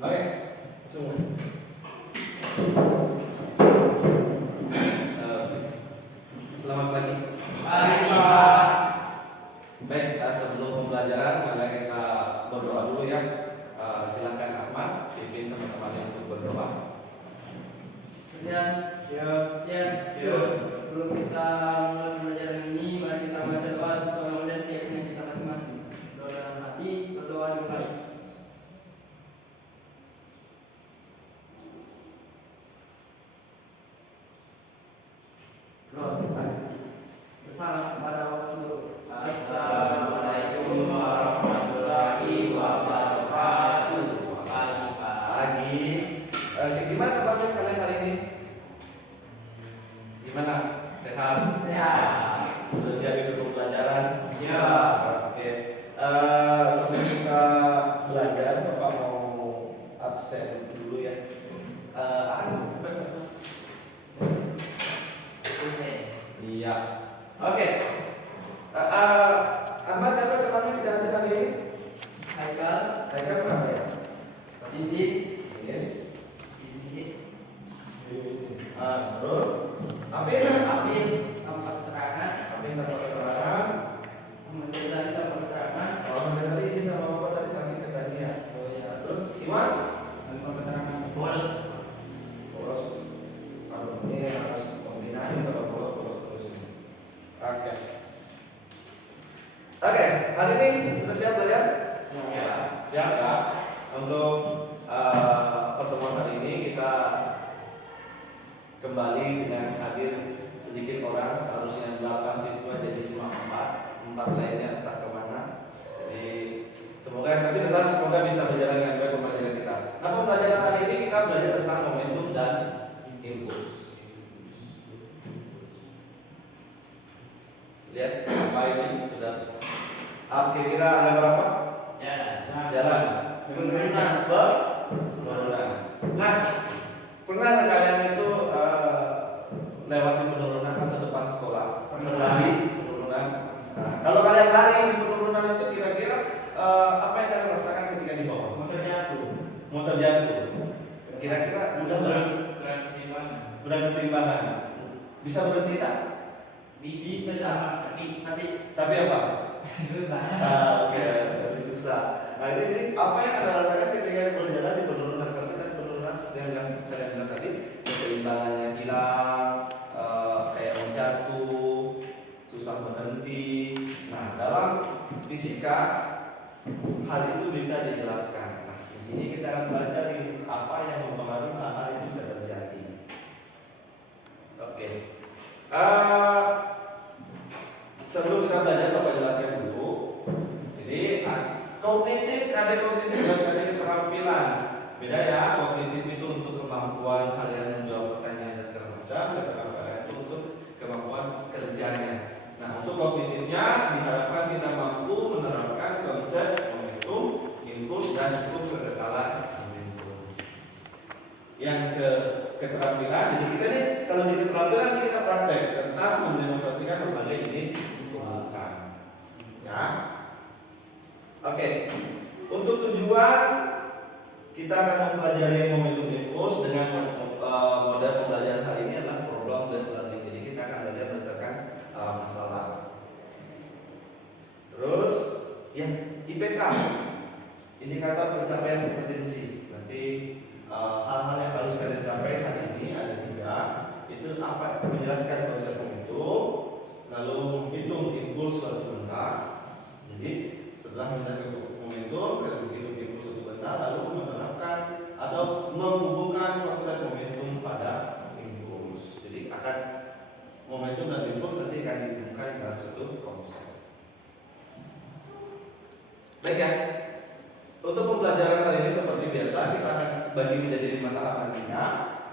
Oke, semua. Selamat pagi. Pagi, Pak. Baik, sebelum pembelajaran, mari kita berdoa dulu ya. Silakan Ahmad, pimpin teman-teman untuk berdoa. Ya. Sebelum kita mulai pembelajaran ini, mari kita baca doa sesuai model keyakinan kita masing-masing. Doa dalam hati, berdoa dimulai. Doa selesai. Bersalah kepada waktu. Assalamualaikum warahmatullahi wabarakatuh. Pagi. Gimana kabarnya kalian hari ini? Gimana? Sehat? Sehat. Sudah siap ikut pembelajaran? Ya. Oke. Sebelum kita belajar, Bapak mau absen dulu ya. Akan baca. Iya. Oke. Ahmad, siapa temannya tidak ada kali ini? Haikal. Haikal kenapa ya? Izin. Terus Apin Tempat keterangan. minta keterangan. Menjadi tempat keterangan. Kalau tadi izin sama Bapak tadi sakit tadi ya. Oh ya. Terus Iwan Tempat keterangan. polos. Aduh, ini harus kombinasi kalau polos terus ini. Oke. Oke, hari ini sudah siap belajar? Siap ya. Untuk pertemuan hari ini kita kembali dengan hadir sedikit orang, seharusnya 8 siswa jadi cuma 4 lainnya entah kemana. Jadi semoga bisa berjalan dengan baik pembelajaran kita. Nah, pembelajaran hari ini kita belajar tentang momentum dan impuls. Lihat apa ini sudah kira-kira ada berapa? Jalan. Penurunan. Nah, pernah kalian itu lewati penurunan atau depan sekolah berlari penurunan? Nah, kalau kalian lari di penurunan itu kira-kira apa yang kalian rasakan ketika di bawah? Motor jatuh. Kira-kira udah keseimbangan. Bisa berhenti tak? Bisa sama, Tapi apa? susah. Oke, lebih susah. Nah, ini apa yang anda rasakan ketika berjalan di penurunan? Karena kan penurunan seperti yang kalian bilang tadi, keseimbangannya hilang, kayak menjatuh, susah berhenti. Nah, dalam fisika hal itu bisa dijelaskan. Nah, di sini kita akan belajar apa yang mempengaruhi hal itu bisa terjadi. Oke. Sebelum kita belajar, Bapak jelaskan dulu. Jadi kognitif, ada kognitif dan ada keterampilan. Beda ya, kognitif itu untuk kemampuan kalian menjawab pertanyaan dan segala macam. Keterampilan itu untuk kemampuan kerjanya. Nah, untuk kognitifnya diharapkan kita mampu menerapkan konsep momentum, impuls, dan kekekalan momentum. Yang keterampilan, jadi kita nih kalau di keterampilan nanti kita praktek tentang mendemonstrasikan berbagai jenis kebutuhan. Ya. Oke. Untuk tujuan kita akan mempelajari momentum impuls dengan model pembelajaran hari ini adalah problem based learning. Jadi kita akan belajar berdasarkan masalah. Terus yang IPK, indikator pencapaian kompetensi. Nanti hal-hal yang harus kalian capai hari ini ada 3. Itu apa? Menjelaskan konsep momentum, lalu menghitung impuls suatu benda. Jadi setelah menjelaskan momentum, kalian menghitung impuls suatu benda, lalu menerapkan atau menghubungkan konsep momentum pada impuls. Jadi akan momentum dan impuls nanti akan dihubungkan dalam satu konsep. Baik ya. Untuk pembelajaran hari ini seperti biasa kita akan bagi menjadi 5 tahap nantinya.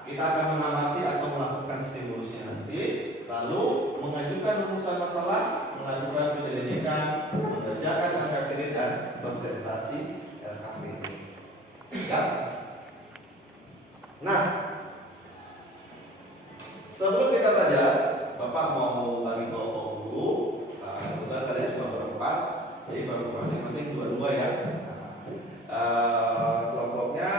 Kita akan mengamati atau melakukan stimulusnya nanti, lalu mengajukan rumusan masalah, melakukan penyelidikan, mengerjakan LKPD dan presentasi LKPD. Ya. Nah, sebelum kita belajar, Bapak mau bagi kelompok dulu. Kebetulan kalian cuma berempat, jadi baru masing-masing 2-2 ya. Kelompoknya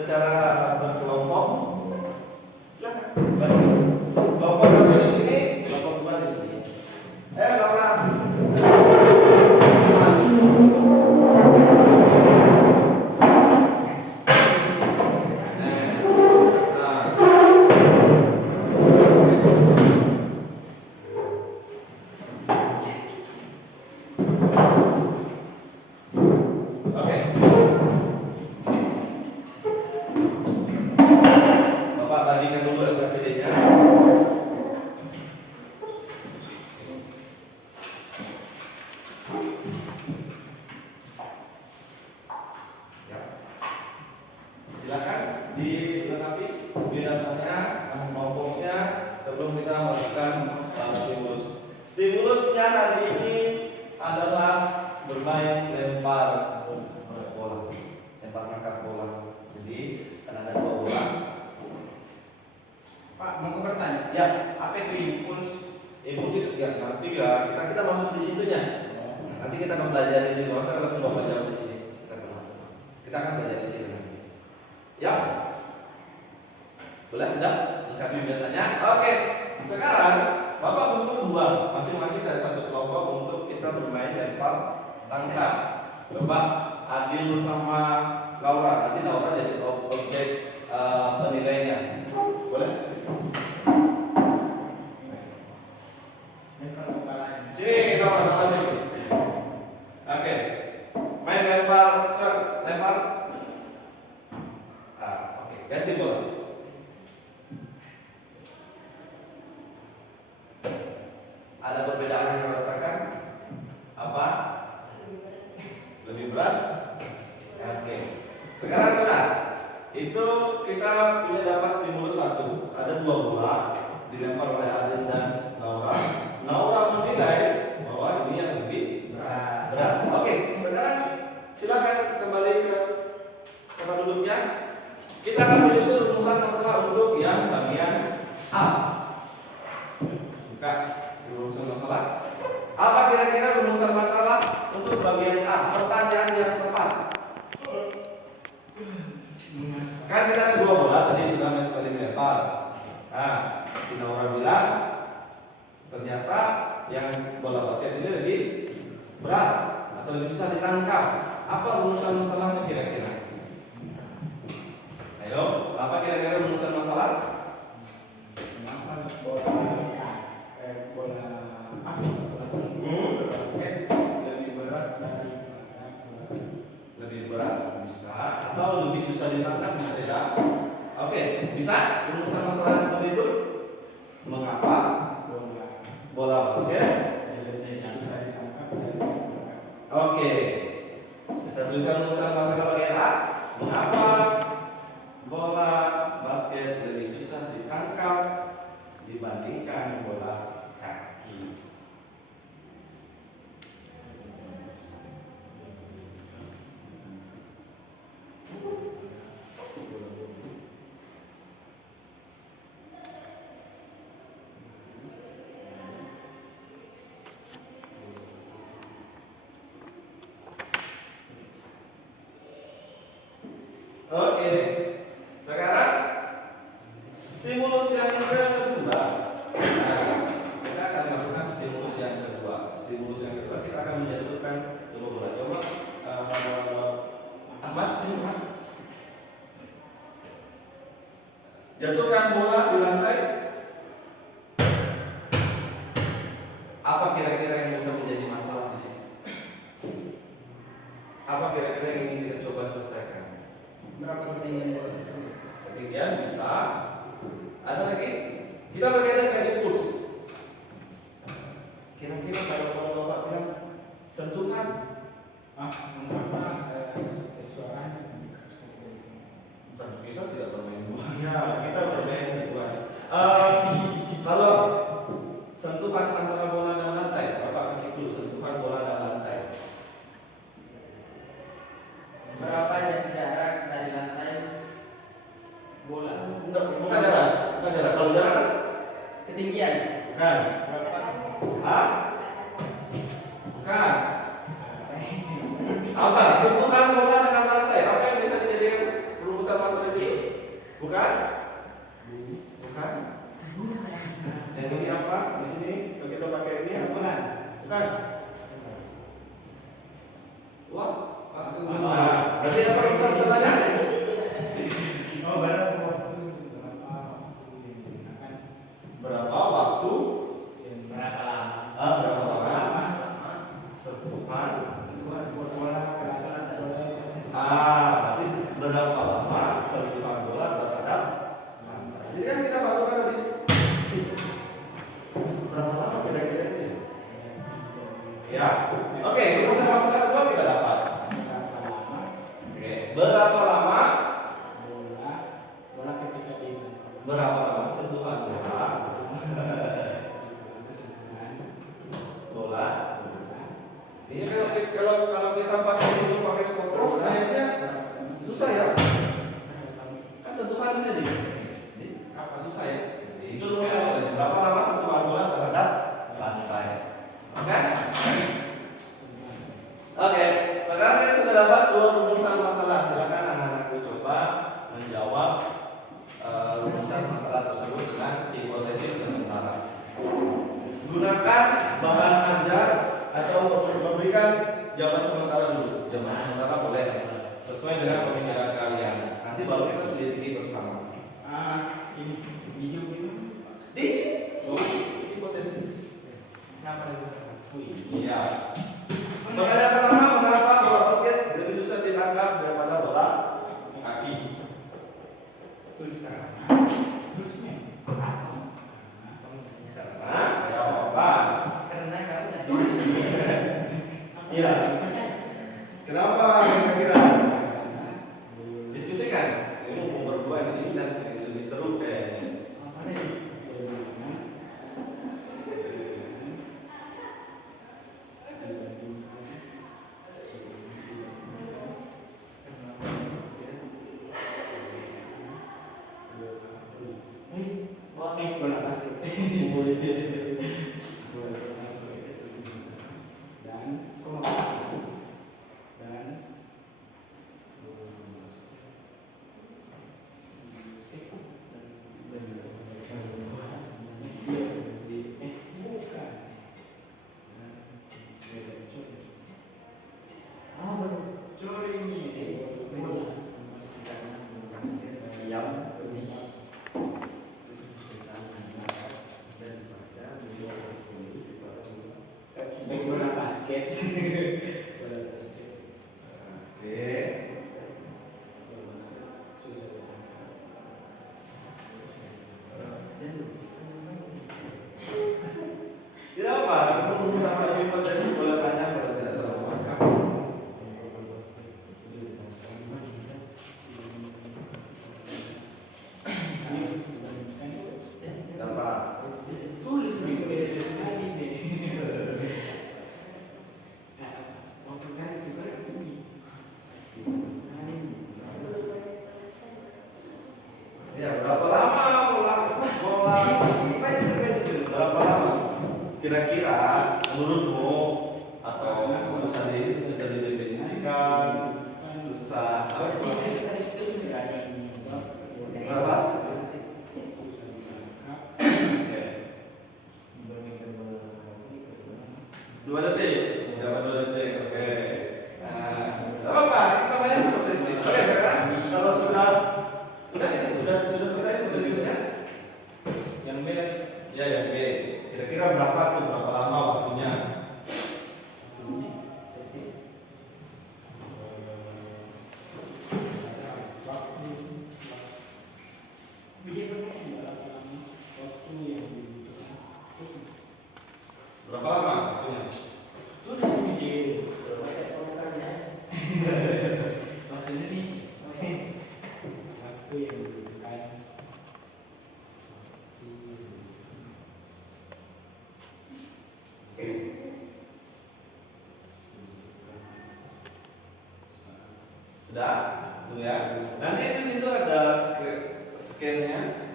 secara berkelompok. Silakan. Kelompok satu di sini, kelompok dua di sini. Laura. Bapak bandingkan dulu SKPD-nya. Ya. Silakan dilengkapi bidatanya, kelompoknya sebelum kita melakukan stimulus. Stimulusnya hari ini adalah bermain lempar bola, lempar tangkap bola. Jadi kan ada dua bola. Pak, mau bertanya. Ya, Apa itu impuls? impuls itu ya nanti ya kita masuk di situnya. Nanti kita akan belajar di masa langsung bapak jawab di sini. Kita akan belajar di sini nanti. Ya, boleh sudah lengkapi bidatanya. Oke, sekarang bapak butuh dua, masing-masing dari satu kelompok untuk kita bermain lempar tangkap. Coba Adil sama Laura. Nanti Laura jadi objek penilainya. Boleh? Sini Laura sama sini. Oke. Main lempar, lempar. Oke. Ganti bola. Ada perbedaan yang kamu rasakan? Apa? Lebih berat? Oke. Sekarang benar. Itu kita punya dapat stimulus satu. Ada dua bola dilempar oleh Adin dan Laura. Laura menilai bahwa ini yang lebih berat. Oke. Sekarang silakan kembali ke tempat duduknya. Kita akan menyusun rumusan masalah untuk yang bagian A. Buka rumusan masalah. Apa kira-kira rumusan masalah untuk bagian A? Pertanyaan yang tepat. Kan kita ada dua bola tadi sudah saling lempar. Nah, si Laura bilang ternyata yang bola basket ini lebih berat atau lebih susah ditangkap. Apa rumusan masalahnya kira-kira? Ayo, apa kira-kira rumusan masalah? Kenapa bola basket lebih berat dari Lebih berat bisa atau lebih susah ditangkap bisa tidak? Oke, bisa rumusan masalah seperti itu. Mengapa bola basket susah ditangkap? Oke, kita tuliskan rumusan masalah bagian A. Mengapa bola basket lebih susah ditangkap dibandingkan bola kaki? Oke, sekarang stimulus yang kedua. Kita akan melakukan stimulus yang kedua. Stimulus yang kedua kita akan menjatuhkan sebuah bola. Coba Ahmad, sini Ahmad. Jatuhkan bola di lantai. Apa kira-kira yang bisa menjadi masalah di sini? Apa kira-kira yang ingin kita coba selesaikan? Berapa ketinggian bola tersebut? Ketinggian bisa. Ada lagi? Kita berkaitan dengan impuls. Kira-kira kalau Bapak bilang sentuhan, Mengapa suaranya bukan kita tidak bermain bola. Kita bermain sentuhan. Kalau sentuhan antara bola dan lantai, Bapak kasih dulu sentuhan bola dan lantai. berapa jarak dari lantai bola? Enggak, bukan jarak. Kalau jarak Ketinggian bukan. berapa? Hah? Bukan. Apa? Sentuhan bola dengan lantai. Apa yang bisa dijadikan rumusan masalah di berapa waktu Berapa lama? berapa lama Lama. sentuhan Bola kenakalan tak boleh. berarti berapa lama sentuhan bola terhadap lantai. Jadi kan kita patokan tadi berapa lama kira-kira ini ya. Oke, rumusan masalah kedua kita dapat. Oke, berapa lama Bola ketika di berapa lama sentuhan bola bola ini kalau kita pakai itu pakai stopwatch akhirnya susah ya, kan sentuhan ini jadi apa susah ya. Jadi itu rumusan saja. Berapa lama sentuhan bola terhadap lantai. Oke, sekarang kita sudah dapat dua rumusan masalah. Silakan anak-anakku coba menjawab rumusan masalah tersebut dengan hipotesis sementara. Gunakan bahan ajar atau memberikan jawaban sementara dulu. Jawaban sementara boleh sesuai dengan pemikiran kalian. Nanti baru kita selidiki bersama. ini hijau ini. Di hipotesis. Kenapa lagi? Iya. Pertanyaan pertama, mengapa bola basket lebih susah ditangkap daripada bola kaki? Tulis sekarang. Tulisnya. Karena jawaban. Karena kan Tulis. Iya. Kenapa kira-kira? Diskusikan. Ini mumpung berdua ini dan lebih seru kayaknya. bola basket. Bola basket. Dan bola basket. Oke. Tidak apa, kamu sama lebih potensi bola panjang kalau tidak terlalu lengkap. Dapat. Tulis di meja tadi deh. Waktu kan sebenarnya sini. Ya, berapa lama bola berapa lama? Kira-kira menurutmu atau susah didefinisikan, susah apa? Berapa? Oke. 2 detik, jawaban 2 detik, oke. Nah, tidak apa-apa, kita banyak hipotesis. Oke, sekarang kalau sudah selesai hipotesisnya, Yang beda. ya oke. Kira-kira berapa lama waktunya? Berapa lama waktunya? Tulis di bahasa Indonesia. Waktu yang dibutuhkan. Sudah? Tunggu ya. Nanti di situ ada scan-nya.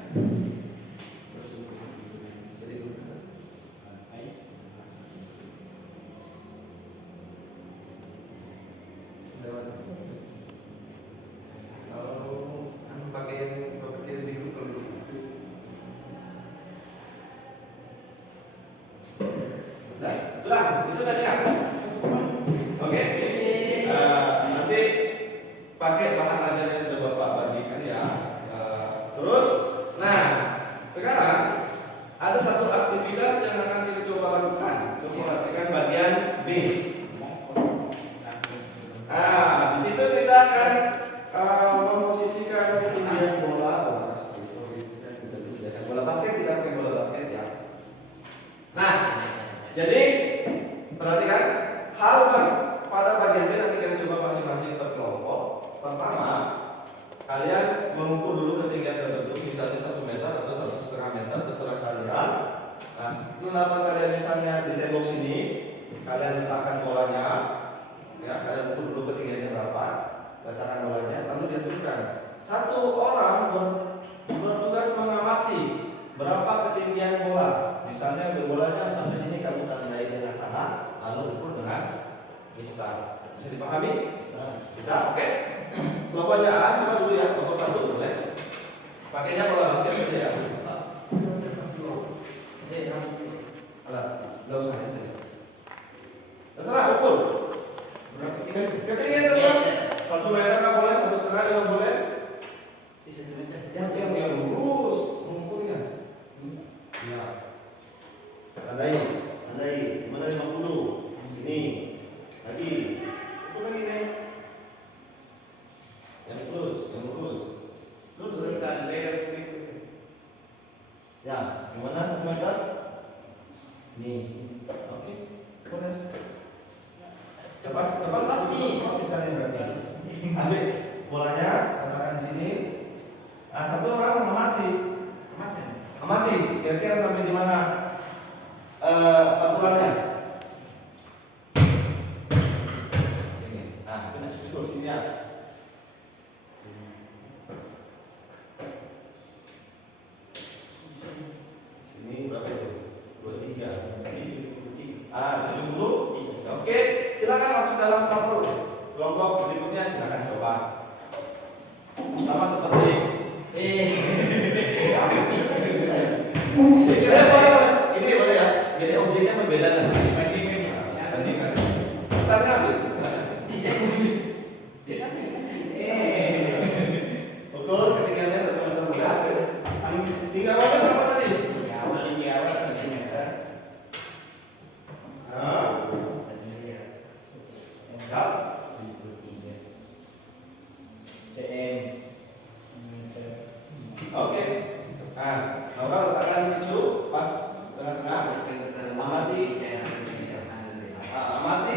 Sudah lihat. Oke. Nanti pakai bahan ajar yang sudah Bapak bagi Perhatikan hal pada bagian ini nanti kita coba masing-masing berkelompok. Pertama, kalian mengukur dulu ketinggian tertentu, misalnya 1 meter atau 1,5 meter, terserah kalian. Nah, setelah kalian misalnya di tembok sini, kalian letakkan bolanya, ya, kalian ukur dulu ketinggiannya berapa, letakkan bolanya, lalu ditunjukkan. Satu orang bertugas mengamati berapa ketinggian bola. Misalnya bolanya sampai sini, kamu tandai dengan tangan, lalu ukur dengan mistar. Bisa dipahami? Bisa? Oke? Kelompoknya A, coba dulu ya, kelompok 1 boleh. Pakainya bola basket saja ya. Alah, nggak usah ya saya. Terserah ukur. Berapa ketinggian terserah. 1 meter nggak boleh, 1,5 juga boleh. Yang lurus mengukurnya. Ya. Tandai, mana 50? Ini. Lagi. Ukur lagi nih. Yang lurus. Ya, gimana 1 meter? Nih. Oke. Boleh. Cepat pasti. Kalian berarti. Ambil bolanya, letakkan di sini. Nah, satu orang amati. Kira-kira sampai di mana patulannya? Ini. Nah, sini ya. Sini berapa itu? 23. 70. Oke, silakan masuk dalam kelompok berikutnya, silakan coba. Sama seperti ini boleh ya. Jadi objeknya berbeda nanti. Bandingkan. Besarnya ambil. Ukur ketinggiannya 1 meter bulat. Tinggal awalnya berapa tadi? Oke. Nah, Laura letakkan di situ pas tengah-tengah. Amati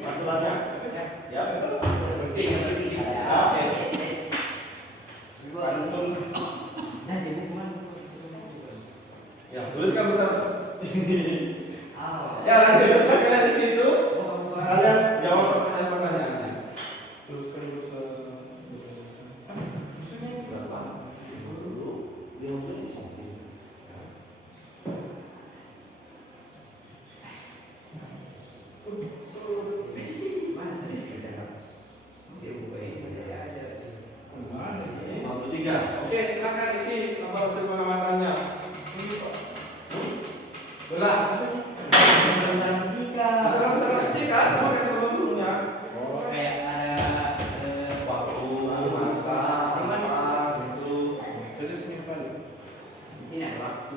patulannya. Ya, betul. Oke. Ya, tuliskan besar. Ya, lanjut setelah kalian di situ, kalian jawab pertanyaan-pertanyaannya. Tuliskan besar. Maksudnya berapa? Dulu, 50 cm. Oke, silakan isi nomor hasil pengamatannya. Bola. Besar fisika sama kayak sebelumnya. Kayak ada Waktu, masa, gitu. Jadi sini balik. di sini ada waktu.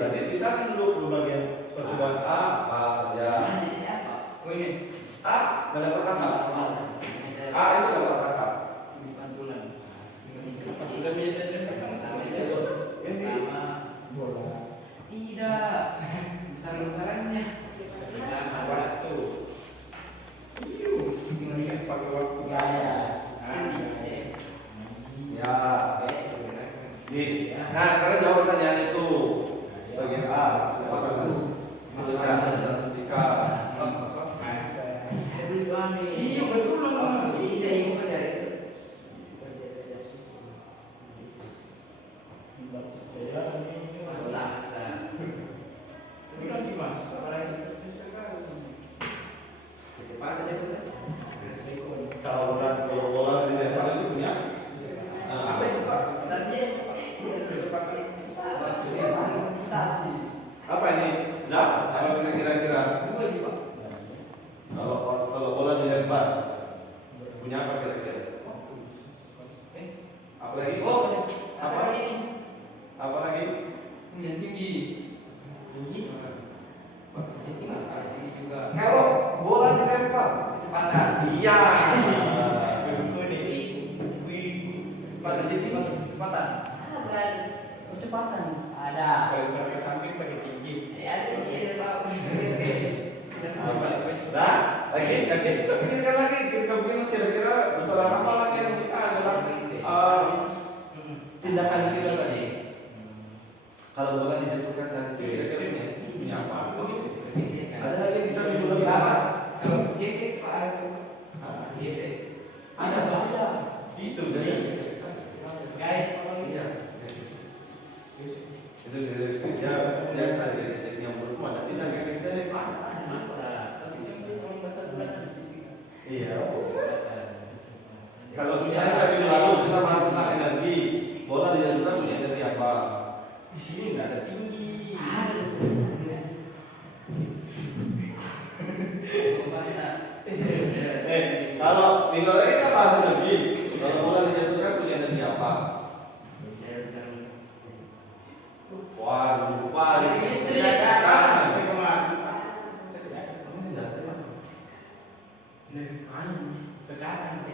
Berarti bisa kan dulu bagian percobaan A apa saja. Jadi apa? Oh ini. A dalam pertangkap. A itu dalam pertangkap. Ini pantulan. Sudah beda Ini bola. Tidak. Besar-besarannya. Sama waktu. Tinggal lihat pakai waktu. Ya. ya. Nah, sekarang jawab pertanyaan itu. Bagian A. Waktu. Masa dan fisika. Iya betul lah. Tidak, ibu kan dari itu. Masa. Ini kan masa. Kecepatan dia bukan? Kalau bola dilempar itu punya apa itu Pak? Apa ini? Nah, apa kira-kira? Kalau bola dilempar punya apa kira-kira? Apa lagi? Apa lagi? Percepatan ada. Kalau pakai samping pakai tinggi. Ada Pak. Oke. Kita sampai Nah, lagi kita pikirkan lagi kemungkinan kira-kira besar apa lagi yang bisa adalah tindakan kita tadi. Kalau bola dijatuhkan dan kira-kira ini apa? Ada lagi yang kita juga bisa bahas. Gesek Pak. Gesek. Ada. Itu dari Guys, iya. Itu dia ada gesek yang berumah, ada tidak gesek. Iya. Kalau misalnya dari lalu kita bahas tentang energi, bola dijatuhkan punya energi apa? Di sini nggak ada tinggi. Kalau minggu lagi kita bahas energi, kalau bola dijatuhkan punya energi apa? Waduh, paling Saya kemarin. Saya tidak ada.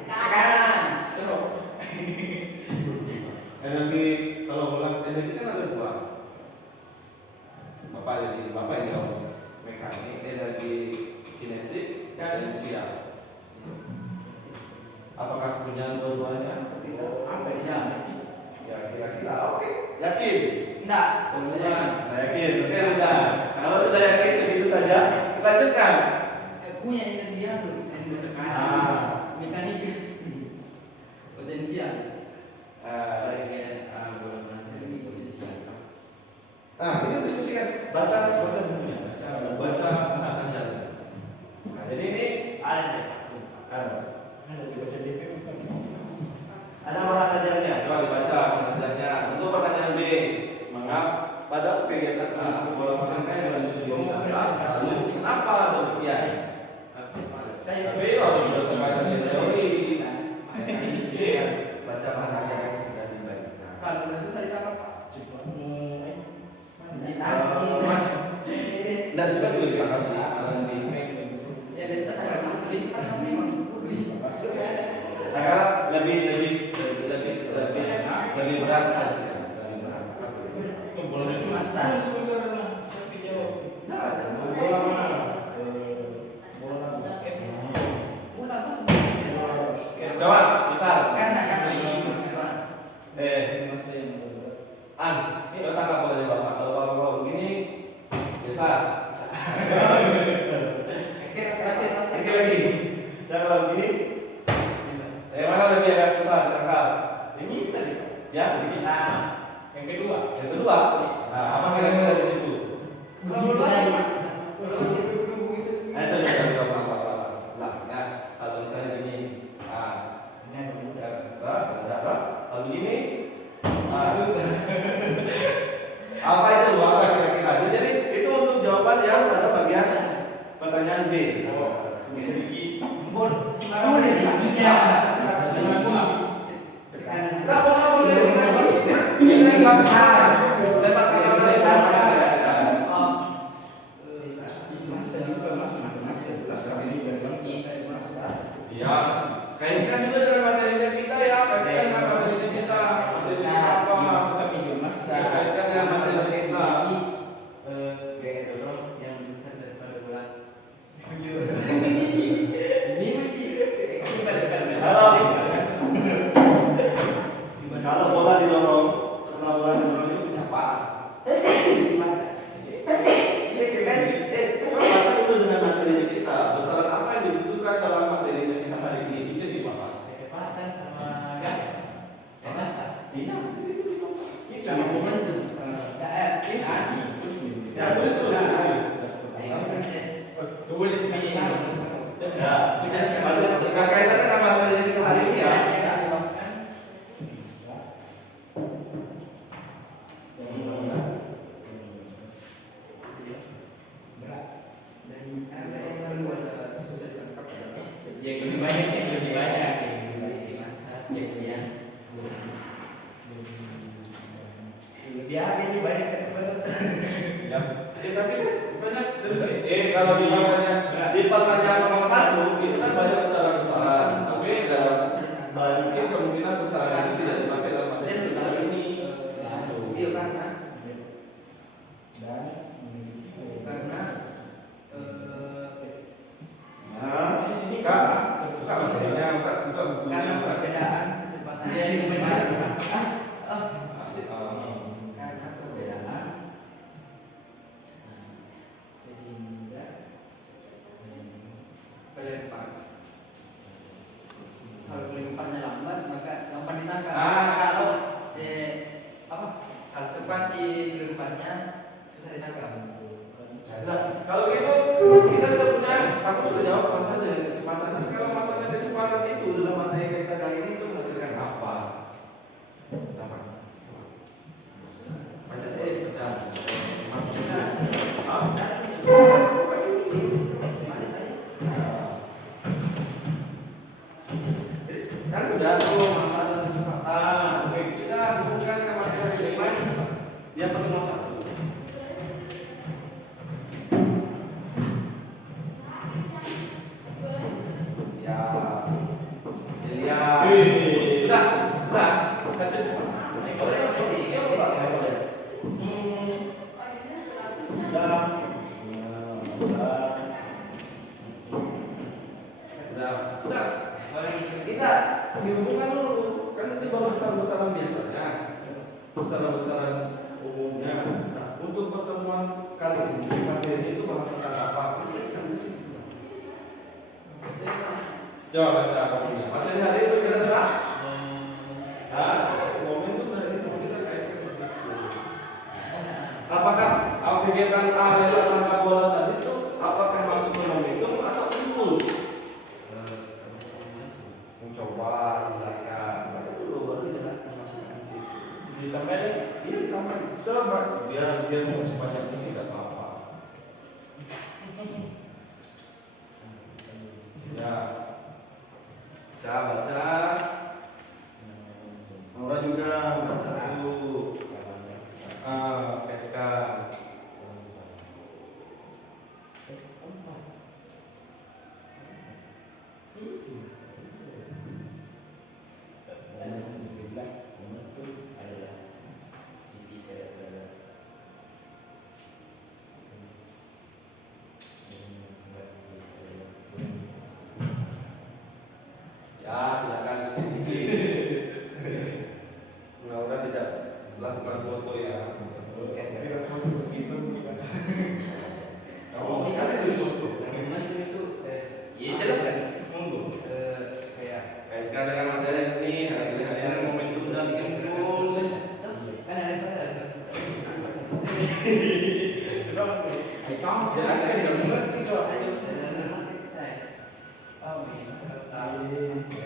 Tekanan. Stroke. energi kalau bola energi kan ada dua. Bapak ini om mekanik, energi kinetik dan inersial. Apakah punya dua-duanya? Ketiga? Apa dia? Ya kira-kira oke. Yakin? Enggak. Nah, yakin. Oke sudah. Kalau sudah yakin segitu saja, kita lanjutkan. Punya energi apa? Energi tekanan. Ah. Mekanik. Potensial. Nah, kita diskusikan. Baca bukunya. Baca aja. Nah, jadi ini Ada. Ada dibaca DP bukan? ada pertanyaannya. Coba dibaca pertanyaannya. Untuk pertanyaan B, mengapa pada kegiatan bola pasangkan yang disebut lalu kenapa demikian? Tapi itu harus sudah terbaca di teori. Iya, baca pertanyaan yang sudah dibaca. Kalau sudah susah ditangkap Pak. Coba Tidak susah juga ditangkap sih, karena lebih. Ya bisa tangkap asli kan memang Nah, karena lebih berat saja. Lebih berat. bola itu Masa. sebenarnya tapi jawab. Nah, ada Bola mana? Bola basket. Bola apa Bola sebenarnya? basket. coba, misal. Karena Coba tangkap bolanya bapak. Kalau bapak begini, biasa. basket. Lagi. Dan kalau begini, Bisa. yang mana lebih agak susah ditangkap? Ini tadi. Ya, begini. Nah, Yang kedua. Yang kedua, nah apa kira-kira di situ? bola basket. Nah, itu juga kita pelan-pelan. Nah, kalau misalnya begini, Ini ada benda. berapa? Kalau begini, Susah. apa itu? Apa kira-kira? Jadi itu untuk jawaban yang pada bagian pertanyaan B. Oh, sedikit. Boleh sih tidak. Enggak boleh ini nggak bisa. Lempar ke Masa juga masa jelas kami ini bilang masa. ya, kaitkan juga dengan materinya kita ya. Kaitkan dengan materinya kita. Materi apa? Masa kami juga masa. Kaitkan dengan materinya kita. Gaya dorong yang besar daripada bola. Kalau bola didorong, setelah bola didorong itu punya apa? Baca dulu dengan materinya kita. Besaran apa yang dibutuhkan dalam materinya kita hari ini? Itu dibahas. Kecepatan sama gas. Masa. Iya, itu dibahas. Sama momentum. Ya, terus tuh. Tunggu di sini. Ya, kaitannya dengan materinya kita hari ini ya. Yang lebih banyak, yang lebih banyak. Lebih ada ini banyak daripada. Ya. Tapi banyak terus. Kalau di pertanyaan nomor 1 itu kan banyak besaran-besaran. Tapi dalam mungkin kemungkinan besaran itu tidak dipakai dalam materi kita hari ini. karena dan memiliki karena Nah, di sini Kak, buka materinya, buka bukunya. karena Kak. perbedaan kecepatan Iya, ini benar. karena perbedaan sehingga pelempar. Kalau pelemparnya lambat maka gampang ditangkap. Ah. Kalau hal cepat di pelemparnya susah ditangkap. Nah, kalau gitu kita sudah punya, kamu sudah jawab masalah dengan kecepatan. Nah, sekarang masalah kecepatan itu dalam materi kita kali ini itu menghasilkan apa? Apa? Baca dulu, baca. Ah? Kan sudah tuh masalah kecepatan. Oke, sudah bukan ke materi dia pakai nomor satu. Ya, lihat. Sudah. Satu. Boleh masih sih, ya boleh. Sudah. Kita dihubungkan dulu. Kan itu baru besaran biasanya. Besaran umumnya. Nah, untuk pertemuan kali ini materi itu bahas tentang apa? Kita kan di situ. Coba baca bukunya. Materi hari itu cerita. Momentum dari itu kita kaitkan ke situ. Apakah kegiatan aliran tangkap bola tadi itu apakah masuk ke momentum atau impuls? Mencoba jelaskan. Baca dulu baru dijelaskan masukkan di situ. Ditambahin? Iya ditambahin. Sebab biar mau sebanyak sini tidak apa-apa. Ya. Baca. Nora juga baca dulu. PK. Ya, silakan sedikit. Nora tidak lakukan foto ya. Kamu sekali dulu foto. Iya jelas kan? Monggo. Kaitkan dengan materi ini, hari momentum dan impuls. Kamu jelaskan tidak mengerti kok.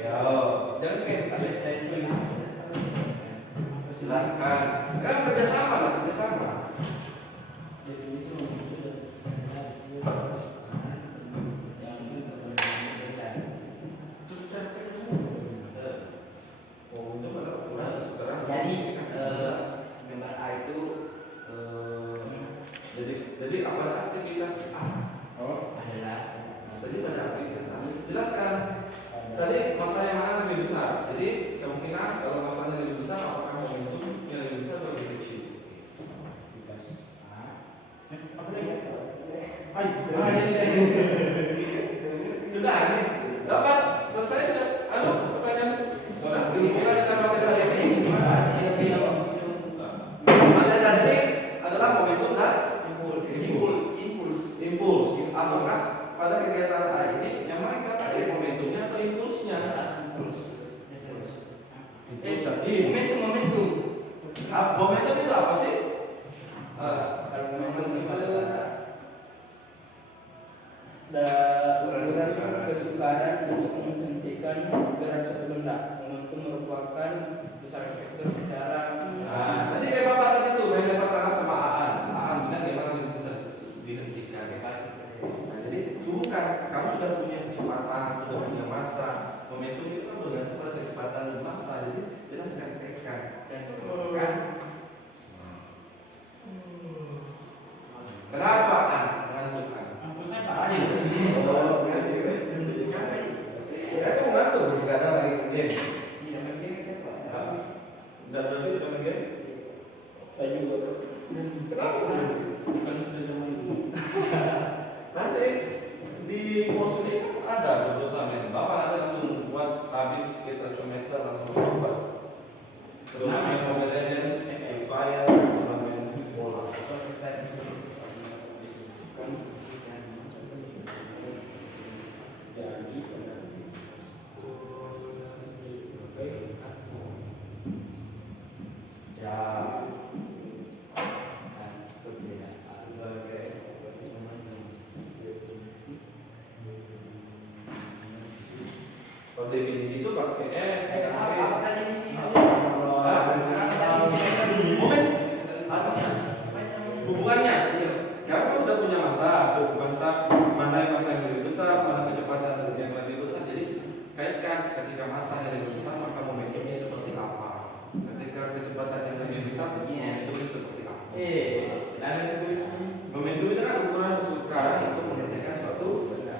Ya, jelaskan. saya tulis Jelaskan. Kan kerjasama lah, kerjasama. Oh, itu malah sekarang. Jadi gambar A itu Jadi apa aktivitas A? adalah Tadi pada aktivitas A. Jelaskan. Tadi masa yang mana lebih besar? Jadi kemungkinan kalau masanya lebih besar, apakah momentumnya lebih besar atau lebih kecil? Sudah ini dapat selesai sudah. Pertanyaan sudah dihubungkan dengan materi hari ini. Materi hari ini adalah momentum dan impuls. Apakah pada kegiatan hari ini yang mana kita pakai momentumnya atau impulsnya? Momentum. Momentum itu apa sih? Kalau momentum itu adalah kesukaran untuk menghentikan gerak satu benda. Momentum merupakan besaran vektor secara Nah, tadi kayak bapak tadi tuh, yang dapat tanah sama Aan bilang gimana yang bisa dihentikan. Nah, jadi turunkan. Kamu sudah punya kecepatan, sudah punya massa. Momentum itu kan bergantung pada kecepatan dan massa. Jadi jelaskan kaitkan. dan kan Kenapa? Kan sudah zaman dulu. Nanti di pos ini kan ada turnamen. Bapak nanti langsung buat habis kita semester langsung buat turnamen Mobile Legends, Free Fire, turnamen bola. Ya, kalau definisi itu pakai Apa tadi ini? Momen hubungannya. Kamu sudah punya masa mana yang masa yang lebih besar, mana kecepatan yang lebih besar. Jadi kaitkan ketika masa yang lebih besar maka momentumnya seperti apa. Ketika kecepatan yang lebih besar, momentumnya seperti apa. Ada tulisan. Momentum itu kan ukuran sekarang untuk menentukan suatu benda.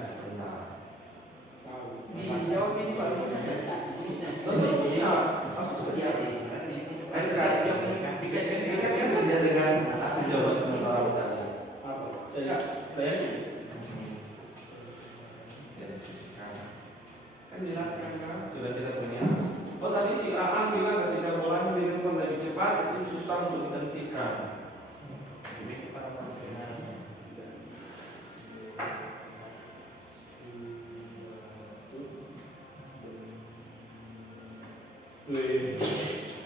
Dijawab ini Pak. Dikaitkan saja dengan hasil jawaban sementara tadi. Apa? Bayangin. Kan jelaskan kan sudah kita punya. Oh tadi si Aan bilang ketika bolanya dilempar lebih cepat itu susah untuk dihentikan.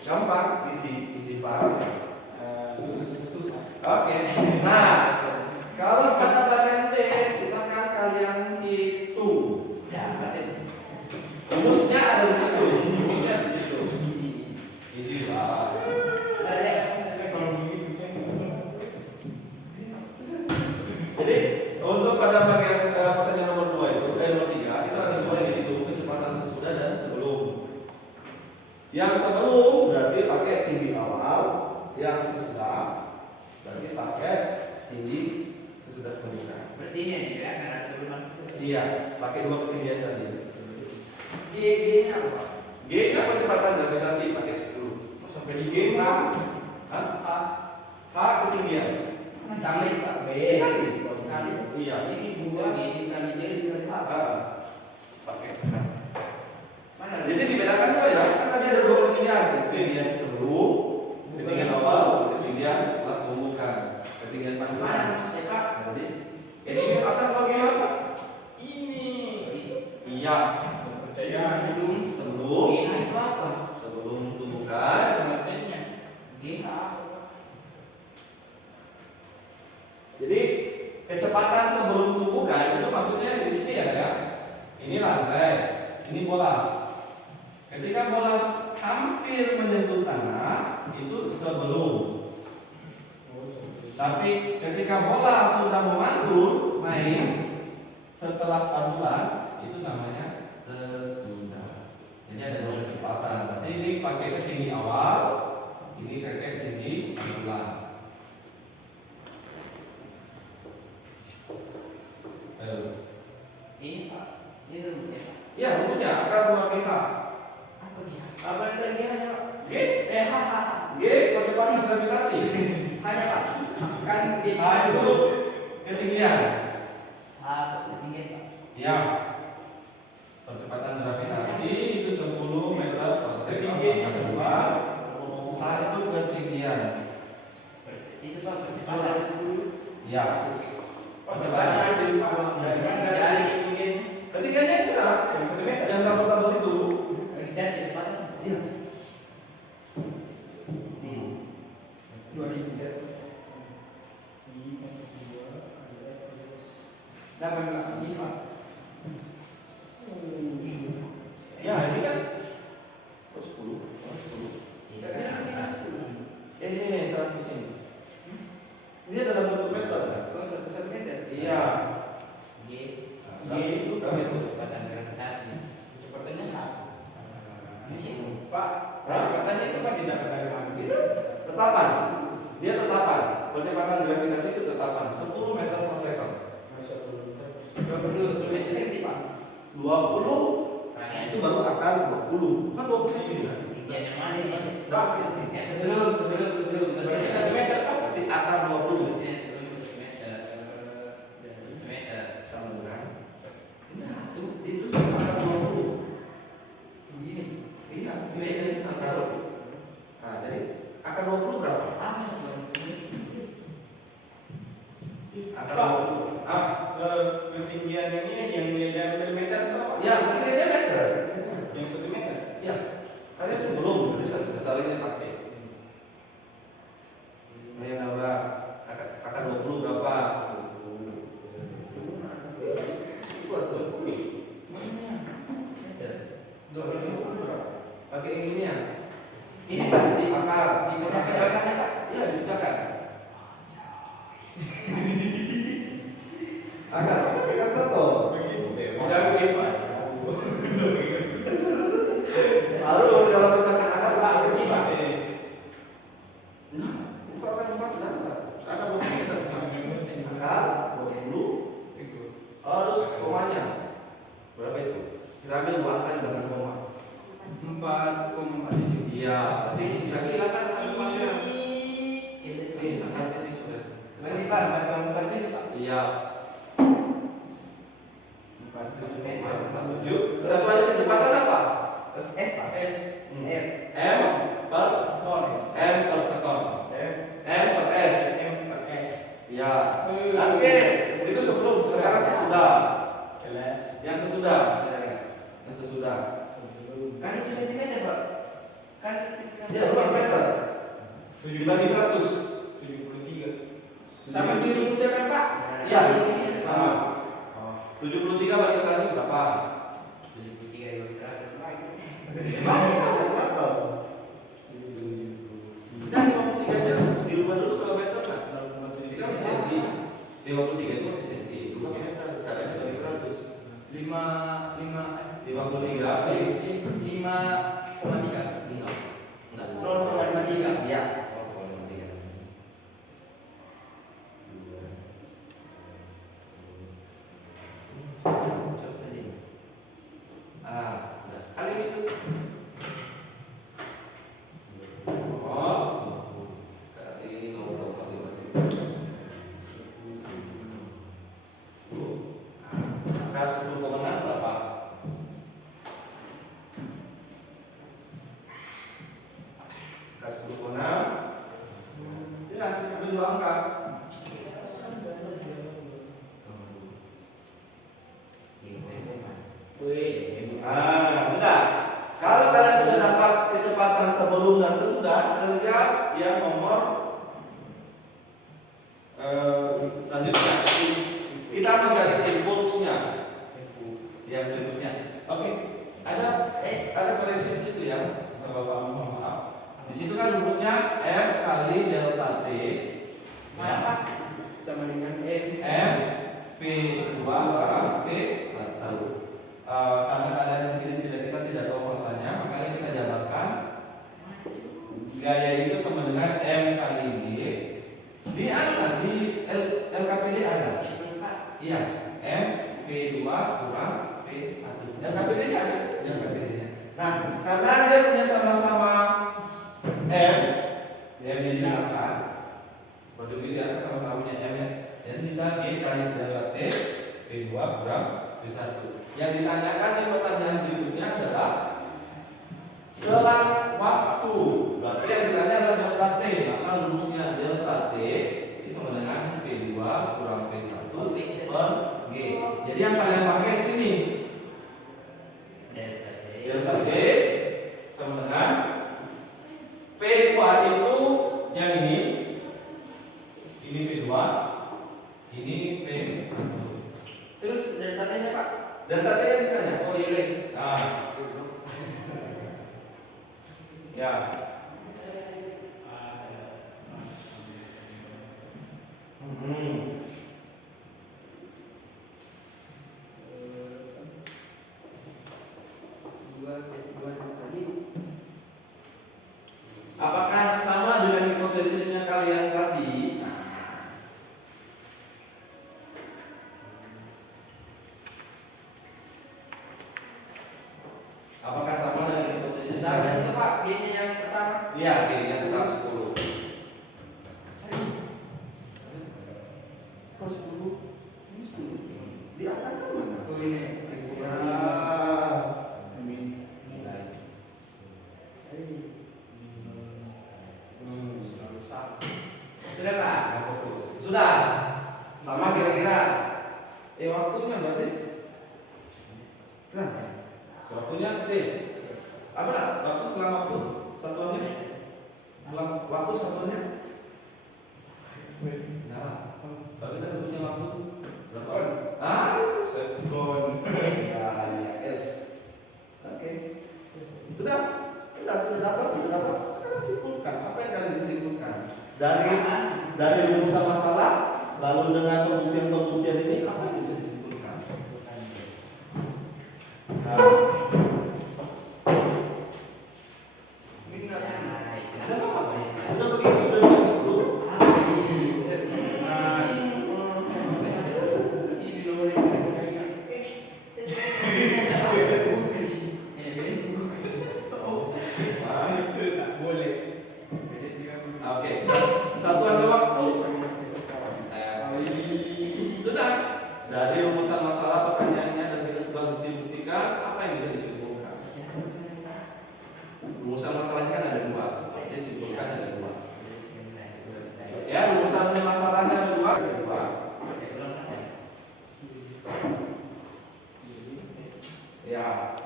Gampang isi parah. Susah. Oke. Nah, kalau pada bagian B silakan kalian hitung. Rumusnya ada di situ. Rumusnya di situ. Isi lah. Kalau begitu saya Jadi untuk pada bagian pertanyaan nomor 2 itu nomor 3 itu ada dua yang dihitung kecepatan sesudah dan sebelum. Yang sebelum berarti pakai tinggi awal, yang sesudah berarti pakai tinggi sesudah pembukaan. Berarti ini ya karena sebelum Iya, pakai dua ketinggian tadi. G-nya apa? G-nya kecepatan gravitasi pakai 10. sampai di G game Hah? A H ketinggian. kali Pak. B kali. Iya. Ini 2 dikali D dikali H. Pakai. Mana? Jadi dibedakan dua ya. Kan tadi ada dua ketinggian. Ketinggian sebelum, ketinggian awal, ketinggian setelah pembukaan, ketinggian pantulan. Mana Mas Eka? Jadi ini akan bagian apa? Ini. Iya. percaya Sebelum G-nya itu apa? sebelum pembukaan. pengertiannya. G-nya apa? Jadi kecepatan sebelum tumbukan itu maksudnya di sini ya. Ini lantai, ini bola. Ketika bola hampir menyentuh tanah itu sebelum. Tapi ketika bola sudah memantul naik setelah pantulan itu namanya sesudah. Jadi ada dua kecepatan. Berarti ini pakai ketinggi awal, ini pakai ketinggi pantulan. Ini Pak. Ini rumusnya Pak. Ya, rumusnya akar buah GH. Apa dia? Apa yang tadi hanya Pak? G, H. G kecepatan gravitasi. Hanya Pak. Kan G. H itu ketinggian. H ketinggian Pak. Ya. Percepatan gravitasi itu 10 meter per second. Ketinggian itu kedua. H itu ketinggian. Itu Pak kecepatan 10. Ya. Percepatan ketinggiannya itu kan yang tabel-tabel itu. Dan kecepatan. Iya. 2000. 8 ini Pak. Ya, ini kan 10. Kita kira ini 10. Ini 100 ini. Ini dalam bentuk meter kan? Oh, 1 meter. Iya. G. G itu berapa itu? Kecepatan gravitasi. Kecepatannya 1. Pak, Kecepatannya itu kan tidak dari mana? Itu tetapan. Dia tetapan. Percepatan gravitasi itu tetapan 10 meter per second. 20 cm Pak. 20 itu baru akar 20. Kan 20 segini kan? yang mana ini? Berapa senti? Sebelum. Berarti 1 meter kok? Berarti akar 20. Sebelum 1 meter. Dan 1 meter. Sama dengan ini 1, itu sama akar 20. Begini. Iya, 1 meter itu akar. Nah, jadi akar 20 berapa? Apa sih? Akar Pak. 20. Ah, Ketinggian yang ini yang beda meter kok? ya mungkin dia meter. Yang 1 meter? Ya, kalian sebelum jadi 1 meter ini pakai. Ini nambah akar 20 berapa? Buat tuh. Pakai ini ya. Ini Pak, di Akar. dipecahkan Pak. Iya, dipecahkan. Akar apa tinggal betul? Udah begini Pak. Baru kalau pecahkan akar Pak, pakai begini Pak. Nah, bukan 4 berapa? Akar 20 meter. Akar 20 harus komanya. Berapa itu? Kita ambil 2 angka dengan koma. 4,47. Iya, berarti kira-kira kan angkanya. Ini angka ini coba. Berarti Pak, 4,4 itu Pak. Iya. 47 meter. 47. Satu aja kecepatan apa? F Pak. S. F. M per Skor. M per sekon. F. M per S. M per S. Iya. Oke, itu sebelum. Sekarang sesudah. Kelas. Yang sesudah. Yang sesudah. Kan itu sentimeter Pak. Kan Ya, berapa meter? Dibagi 100. 73. sama di rumusnya kan Pak? Iya, Ini sama. Oh, 73 bagi 100 berapa? 73 dibagi 100 Pak. Emang berapa? Nah, 53 nya dirubah dulu ke meter kan? Itu masih senti. 53 itu masih senti. Rubah ke meter. Caranya bagi 100. 53 5,3. Enggak. 0,53. Iya. 0,53. Coba saja. Kali itu. Oh. Kali 0,53. Akar 10,6 berapa? Akar 10,6. Ya, ambil 2 angka. Sudah. Kalau kalian sudah dapat kecepatan sebelum dan sesudah, kerja yang nomor selanjutnya. Kita mencari impulsnya. Yang berikutnya. Oke. Ada koreksi di situ ya, Bapak mohon maaf. Di situ kan rumusnya F kali delta T. Apa? Sama dengan F. M V2 kurang V1. Karena kalian di sini kita tidak tahu masanya, makanya kita jabarkan gaya itu sama dengan M kali D. Di LKPD ada. Iya, M V2 kurang V1. LKPD nya ada. LKPD-nya. Nah, karena dia punya sama-sama M, yang digunakan seperti itu ya, sama-sama punya M ya. Jadi sisa G kali delta T V2 kurang V1. Yang ditanyakan di pertanyaan berikutnya adalah selang waktu. Berarti yang ditanya adalah delta T. Maka rumusnya delta T itu sama dengan V2 kurang V1 per G. Jadi yang kalian pakai itu ini. Delta T sama dengan V2 itu yang ini V2, ini V1. Terus delta T-nya Pak? Delta T yang ditanya. Oh iya. Nah, ya. Apakah sama dengan hipotesisnya kalian tadi? Apakah sama dengan hipotesis? Sama itu Pak, G-nya Nggak fokus. Sudah? Sama kira-kira? Waktunya berarti? Nah, waktunya apa? Waktu selama waktu satuannya? Waktu satuannya? Nah, kalau kita sebutnya waktu sekon. Sekon. S. Oke. Sudah dapat. Sekarang simpulkan. Apa yang kalian disimpulkan? Dari rumusan masalah, lalu dengan pembuktian ini apa yang bisa disimpulkan? Nah, udah begitu, udah disuruh. Oke, satuan waktu. Sudah. Dari rumusan masalah pertanyaannya dan kita sudah buktikan apa yang bisa disimpulkan. Rumusan masalahnya kan ada dua. Jadi simpulkan ada dua. Ya, rumusan masalahnya ada dua. Ya,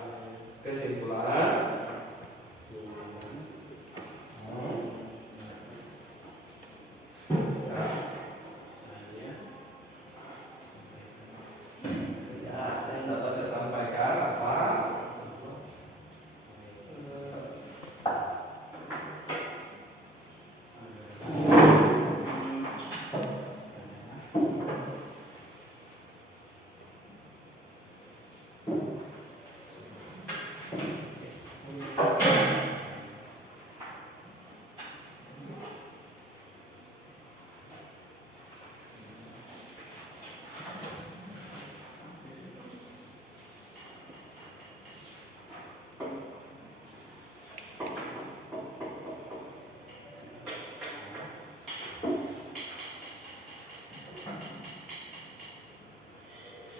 kesimpulan. Yang dapat saya sampaikan apa?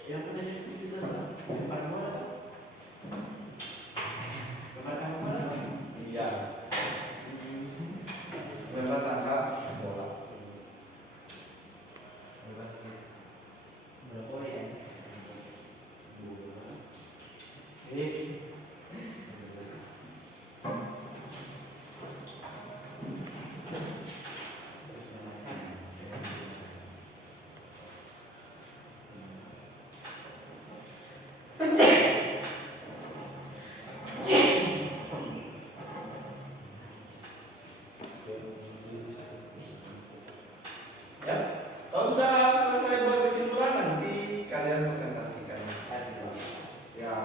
Yang pertanyaan kita lempar bola. Iya. Lempar tangkap bola. Berapa ya? Ya, kalau sudah selesai buat kesimpulan nanti kalian presentasikan. Ya,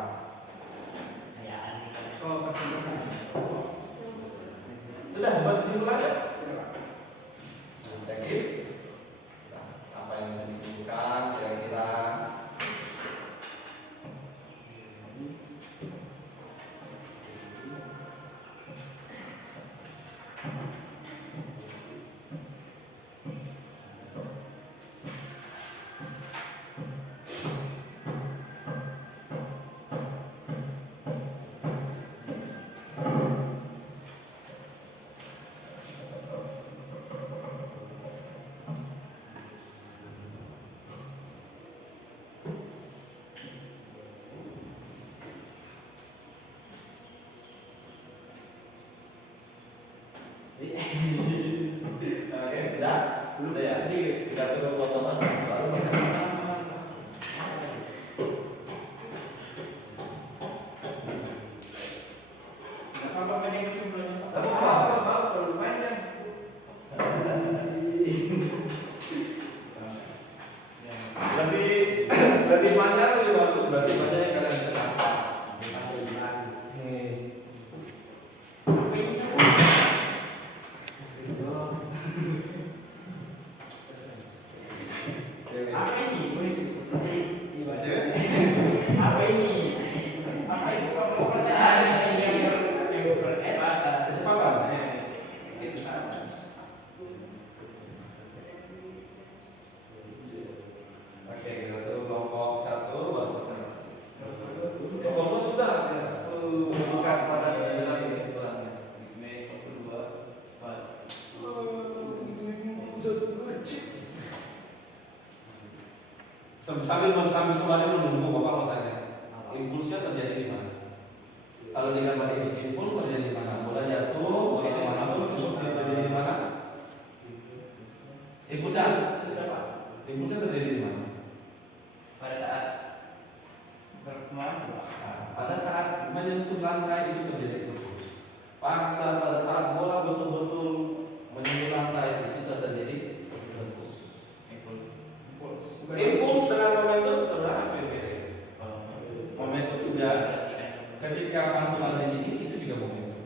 sudah buat kesimpulan ya? Yakin? Nah, apa yang bisa disimpulkan kira-kira? Oke, sudah? Udah ya? Kita tunggu potongan baru presentasi. Gak apa-apa. Lebih panjang lebih bagus, berarti banyak yang kalian bisa dapat. Apa ini? Boleh sebut? Baca. Apa ini? Apa itu? Pertanyaan yang ber-S. Kecepatan. Itu sama. Oke, kita tuh kelompok 1 baru presentasi. sambil semuanya menunggu Bapak mau tanya. Impulsnya terjadi di mana? Kalau di gambar ini impuls terjadi di mana? Bola jatuh, bola masuk, impuls terjadi di mana? Impulsnya terjadi di mana? Pada saat berkembang. Pada saat menyentuh lantai itu terjadi impuls. Pada saat bola betul-betul menyentuh lantai itu terjadi impuls. Impuls dengan momentum saudara berbeda. Momentum juga ketika pantulan di sini itu juga momentum.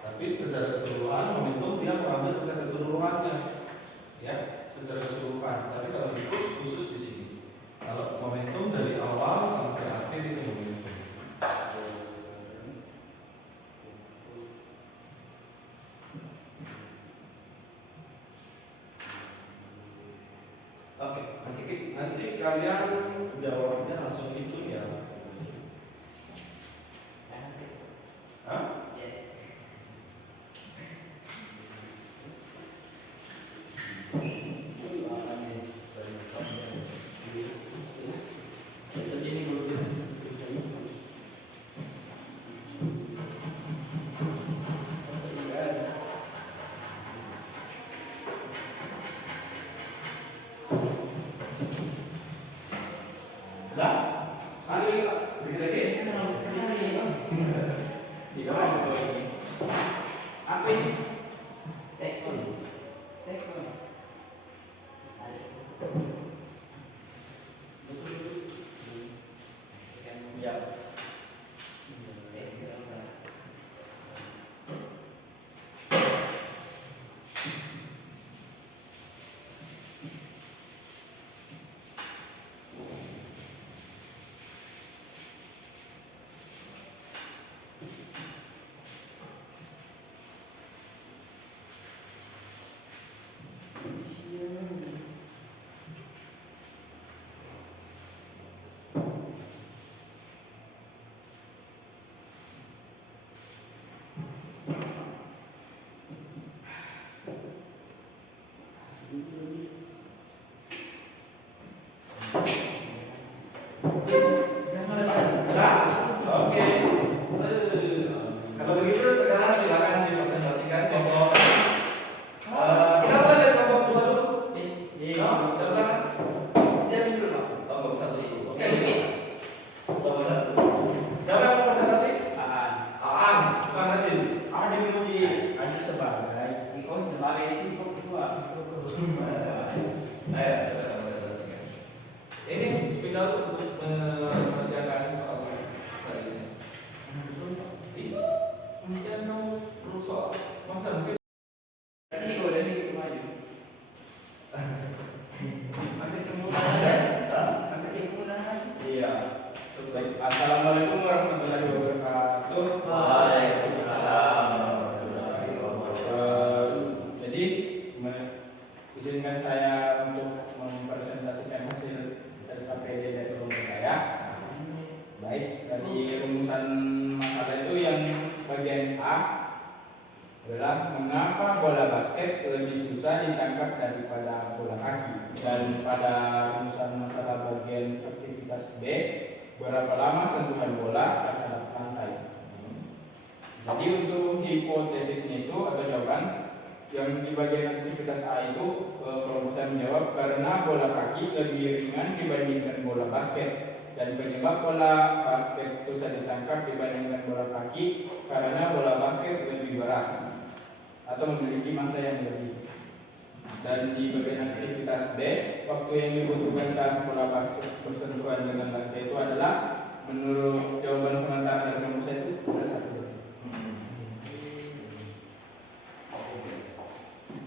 Tapi secara keseluruhan momentum dia mengambil secara keseluruhannya, ya secara keseluruhan. Tapi kalau impuls khusus di sini. Kalau momentum dari awal sampai akhir itu momentum. Oke, nanti kalian jawabnya langsung itu ya. Hah? Dah? Kali dikit lagi. Apa ini? Sekon. Ya. Oke. Kalau begitu sekarang silakan dipresentasikan kelompok. Kita mulai dari kelompok 2 dulu. Silakan. Dia dulu Pak. Kelompok 1 dulu. Oke. Oke. Kelompok 1. Siapa yang mau presentasi? Aan. Bang Adil. Adil Muji, Adil sebagai Oh sebagai isi ketua. Ayo, kita presentasikan. Ini spidol untuk mengerjakan soal tadi ini. Mungkin perlu soal. Mungkin Ini gue dari maju. Hampir kemudahan. iya. Baik, Assalamualaikum warahmatullahi wabarakatuh. Waalaikumsalam warahmatullahi wabarakatuh. Jadi, izinkan saya untuk mempresentasikan hasil dari KPD dari kelompok saya. Baik, dari rumusan masalah itu yang bagian A adalah mengapa bola basket lebih susah ditangkap daripada bola kaki, dan pada rumusan masalah bagian aktivitas B berapa lama sentuhan bola terhadap lantai. Jadi untuk hipotesisnya itu ada jawaban yang di bagian aktivitas A itu kelompok saya menjawab karena bola kaki lebih ringan dibandingkan bola basket, dan penyebab bola basket susah ditangkap dibandingkan bola kaki karena bola basket lebih berat atau memiliki massa yang lebih. Dan di bagian aktivitas B, waktu yang dibutuhkan saat bola basket bersentuhan dengan lantai itu adalah menurut jawaban sementara dari kelompok saya itu ada 1 detik.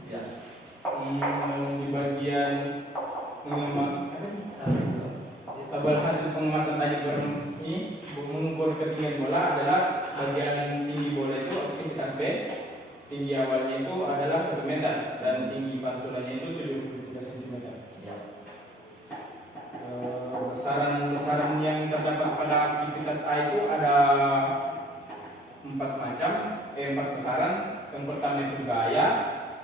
Ya. Di bagian tabel hasil pengamatan tadi ini mengukur ketinggian bola adalah bagian tinggi bola itu aktivitas B. Tinggi awalnya itu adalah 1 meter dan tinggi pantulannya itu 73 cm. Ya. Besaran yang terdapat pada aktivitas A itu ada 4 besaran. Yang pertama itu gaya,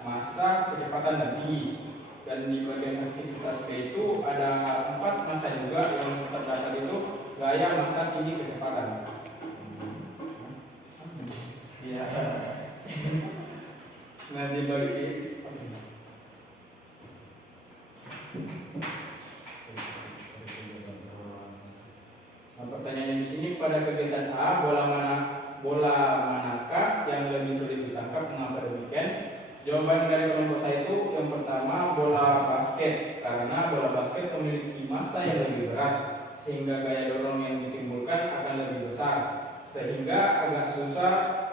massa, kecepatan dan tinggi. Dan Dan di bagian aktivitas B itu ada 4 masa juga yang terdapat itu gaya, massa, tinggi, kecepatan. Iya. Nah dibagi nah, pertanyaannya di sini pada kegiatan A bola manakah yang lebih sulit ditangkap, mengapa demikian? Jawaban dari kelompok saya itu yang pertama bola basket, karena bola basket memiliki massa yang lebih berat sehingga gaya dorong yang ditimbulkan akan lebih besar sehingga agak susah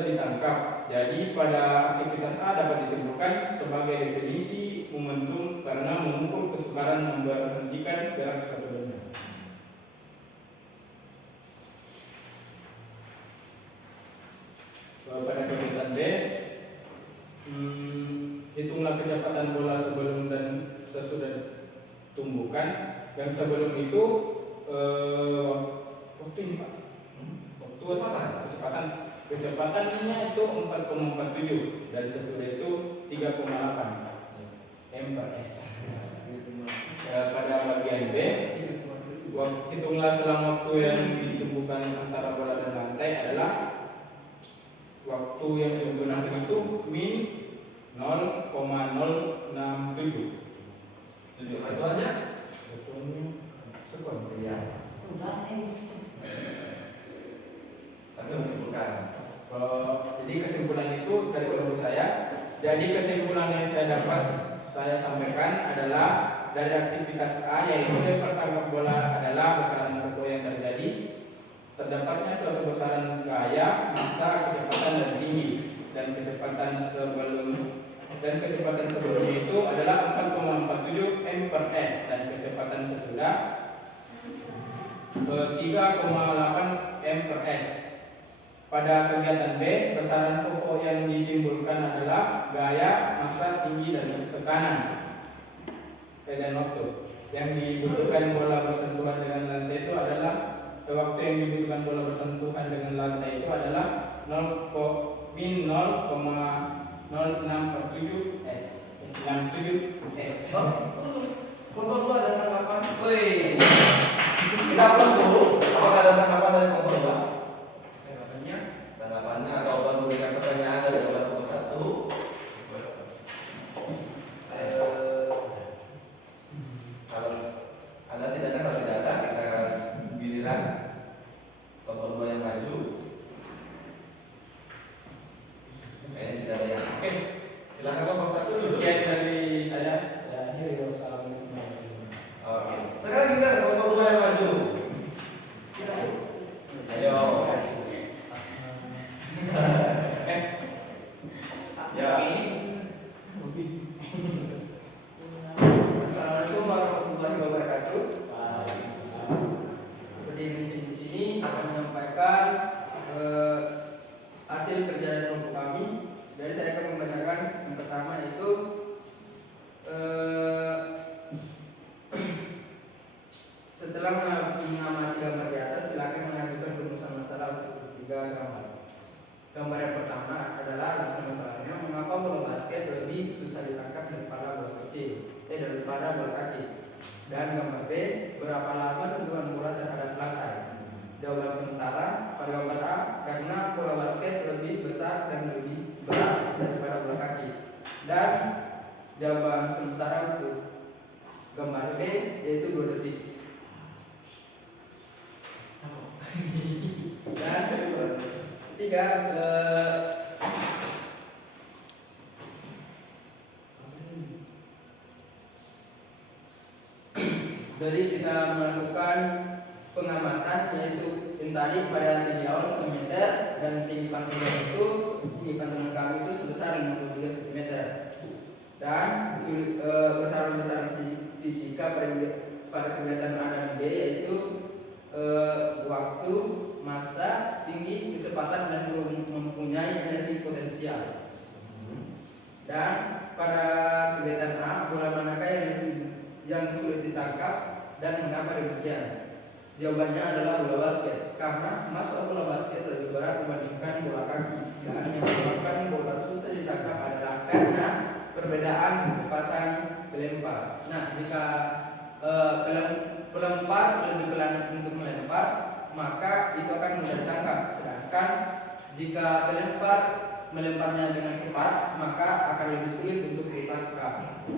ditangkap. Jadi pada aktivitas A dapat disimpulkan sebagai definisi momentum karena mengukur kesukaran memberhentikan gerak suatu benda. Pada kegiatan B, hitunglah kecepatan bola sebelum dan sesudah tumbukan. Dan sebelum itu waktu ini Pak, kecepatannya itu 4,47 dan sesudah itu 3,8 m/s. Pada bagian B, hitunglah selang waktu yang ditumbukan antara bola dan lantai adalah waktu yang digunakan itu min 0,067. Satuannya sekon. iya. Tapi menyimpulkan. Jadi kesimpulan itu dari kelompok saya. Jadi kesimpulan yang saya sampaikan adalah dari aktivitas A, yaitu lempar tangkap bola adalah besaran pokok yang terjadi. Terdapatnya suatu besaran gaya, massa, kecepatan dan tinggi, dan kecepatan sebelumnya itu adalah 4,47 m/s dan kecepatan sesudah 3,8 m/s. Pada kegiatan B, besaran pokok yang ditimbulkan adalah gaya, massa, tinggi dan tekanan. Dan waktu yang dibutuhkan bola bersentuhan dengan lantai itu adalah waktu yang dibutuhkan bola bersentuhan dengan lantai itu adalah min 0,0647 s. 67 s. Kelompok 2 ada tanggapan? Woi, Kita upload dulu. Apakah ada tanggapan dari kelompok 2? tanggapannya Tanggapannya atau memberikan pertanyaan dari kelompok 1? Kalau ada tidak ada, kalau tidak ada kita giliran kelompok 2 yang maju. Kayaknya tidak ada yang. Oke, silakan kelompok 1. Sekian dari saya akhiri. Wassalamualaikum warahmatullahi wabarakatuh. Oke. Sekarang giliran kelompok 2 yang maju. Ayo. Ya. Assalamualaikum warahmatullahi wabarakatuh. Berdiri di sini akan menyampaikan hasil kerja dari kelompok kami. Dari saya akan membacakan yang pertama yaitu setelah mengamati gambar di atas, silakan mengajukan rumusan masalah untuk 3 gambar. Gambar yang pertama adalah rumusan masalahnya mengapa bola basket lebih susah ditangkap daripada bola kaki. Dan gambar B, berapa lama sentuhan bola terhadap lantai. Jawaban sementara pada gambar A, karena bola basket lebih besar dan lebih berat daripada bola kaki. Dan jawaban sementara untuk gambar B yaitu 2 detik. Dan ketiga, dari kita melakukan pengamatan yaitu yang tadi pada tinggi awal 1 meter dan tinggi pantulan kami itu sebesar 53 cm. Dan besaran fisika pada kegiatan A dan B yaitu waktu, massa, tinggi, kecepatan dan mempunyai energi potensial. Dan pada kegiatan A, bola manakah yang sulit ditangkap dan mengapa demikian? Jawabannya adalah bola basket, karena massa bola basket lebih berat dibandingkan bola kaki. Dan yang menyebabkan bola susah ditangkap adalah karena perbedaan kecepatan pelempar. Nah, jika pelempar lebih pelan untuk melempar, maka itu akan mudah ditangkap. Sedangkan jika pelempar melemparnya dengan cepat, maka akan lebih sulit untuk ditangkap.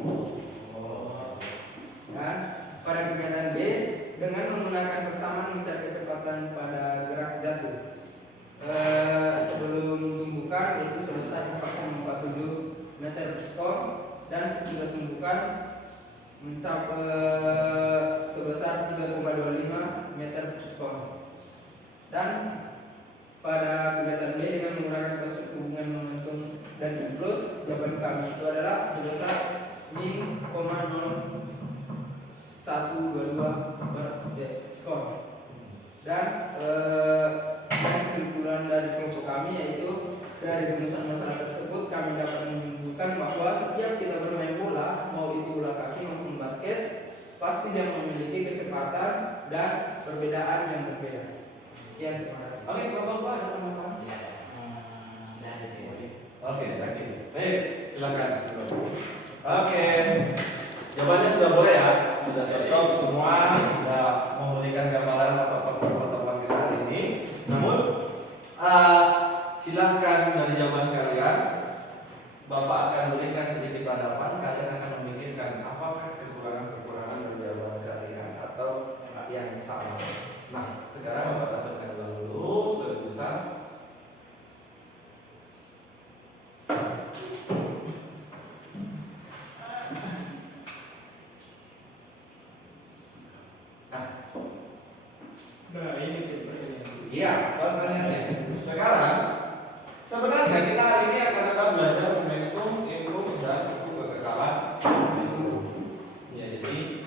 Dan pada kegiatan B, dengan menggunakan persamaan mencari kecepatan pada gerak jatuh sebelum tumbukan, yaitu sebesar 4,47 meter per sekon, dan sesudah tumbukan mencapai sebesar 3,25 meter per sekon. Dan pada kegiatan B, dengan menggunakan prinsip hubungan momentum dan impuls, jawaban kami itu adalah sebesar min 0,122 per sekon. Dan kesimpulan dari kelompok kami yaitu, dari rumusan masalah tersebut kami dapat menyimpulkan bahwa setiap kita bermain bola, mau itu bola kaki maupun basket, pasti dia memiliki kecepatan dan perbedaan yang berbeda. Sekian, terima kasih. Oke, Bapak ada tambahan? Oke, sakit. Baik, silakan. Oke, jawabannya sudah boleh ya, sudah cocok semua, sudah memberikan gambaran apa pertemuan kita hari ini. Namun, silahkan dari jawaban kalian, Bapak akan berikan sedikit tanggapan. Kalian akan memikirkan apakah kekurangan-kekurangan dari jawaban kalian atau yang sama. Nah, sekarang Bapak tampilkan dulu, sudah bisa. Nah, ini Iya, pertanyaannya. Sekarang sebenarnya kita hari ini akan belajar momentum, impuls, dan kekekalan. Ya, jadi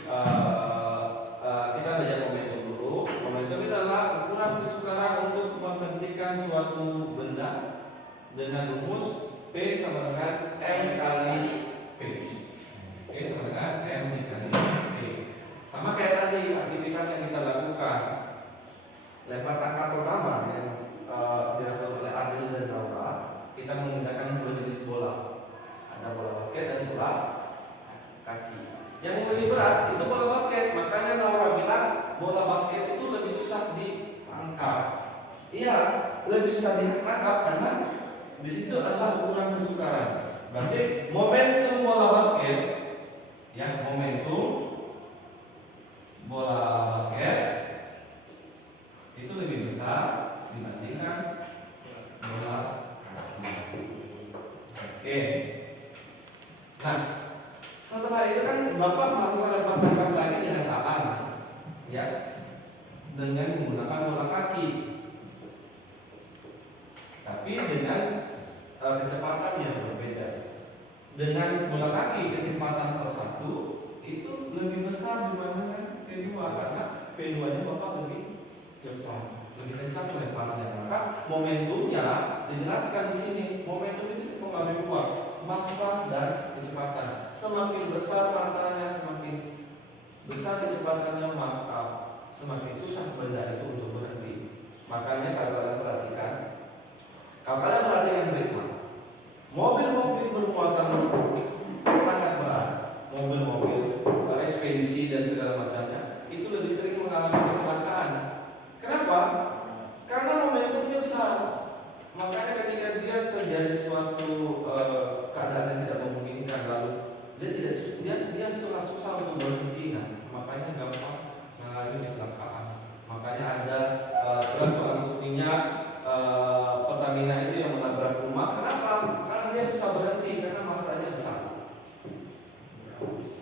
kita belajar momentum dulu. Momentum itu adalah ukuran kesukaran untuk menghentikan suatu benda dengan rumus P sama dengan M kali P. P sama dengan M dikali P. Sama kayak tadi aktivitas yang kita lakukan. Lempar tangkap pertama yang dilakukan oleh Adil dan Laura, kita menggunakan dua jenis bola. Ada bola basket dan bola kaki. Yang lebih berat itu bola basket, makanya Laura bilang bola basket itu lebih susah ditangkap. Iya, lebih susah ditangkap karena di situ adalah ukuran kesukaran. Berarti momentum bola basket, ya momentum bola basket itu lebih besar dibandingkan bola kaki. Oke. Nah, setelah itu kan Bapak melakukan lempar tangkap lagi dengan lapan, ya, dengan menggunakan bola kaki, tapi dengan kecepatan yang berbeda. Dengan bola kaki kecepatan per satu itu lebih besar dibandingkan V2 karena V2-nya Bapak lebih lebih kencang lemparannya. Maka momentumnya dijelaskan di sini. Momentum itu mengambil dua, massa dan kecepatan. Semakin besar massanya, semakin besar kecepatannya, maka semakin susah benda itu untuk berhenti. Makanya kalau kalian perhatikan berikut, mobil-mobil bermuatan sangat berat, mobil-mobil ekspedisi dan segala macamnya itu lebih sering mengalami kecelakaan. Kenapa? Karena momentumnya besar. Makanya ketika dia terjadi suatu keadaan yang tidak memungkinkan, lalu dia sangat susah untuk berhenti. Nah, makanya gampang mengalami kecelakaan. Makanya ada truk minyak Pertamina itu yang menabrak rumah. Kenapa? Karena dia susah berhenti karena massanya besar.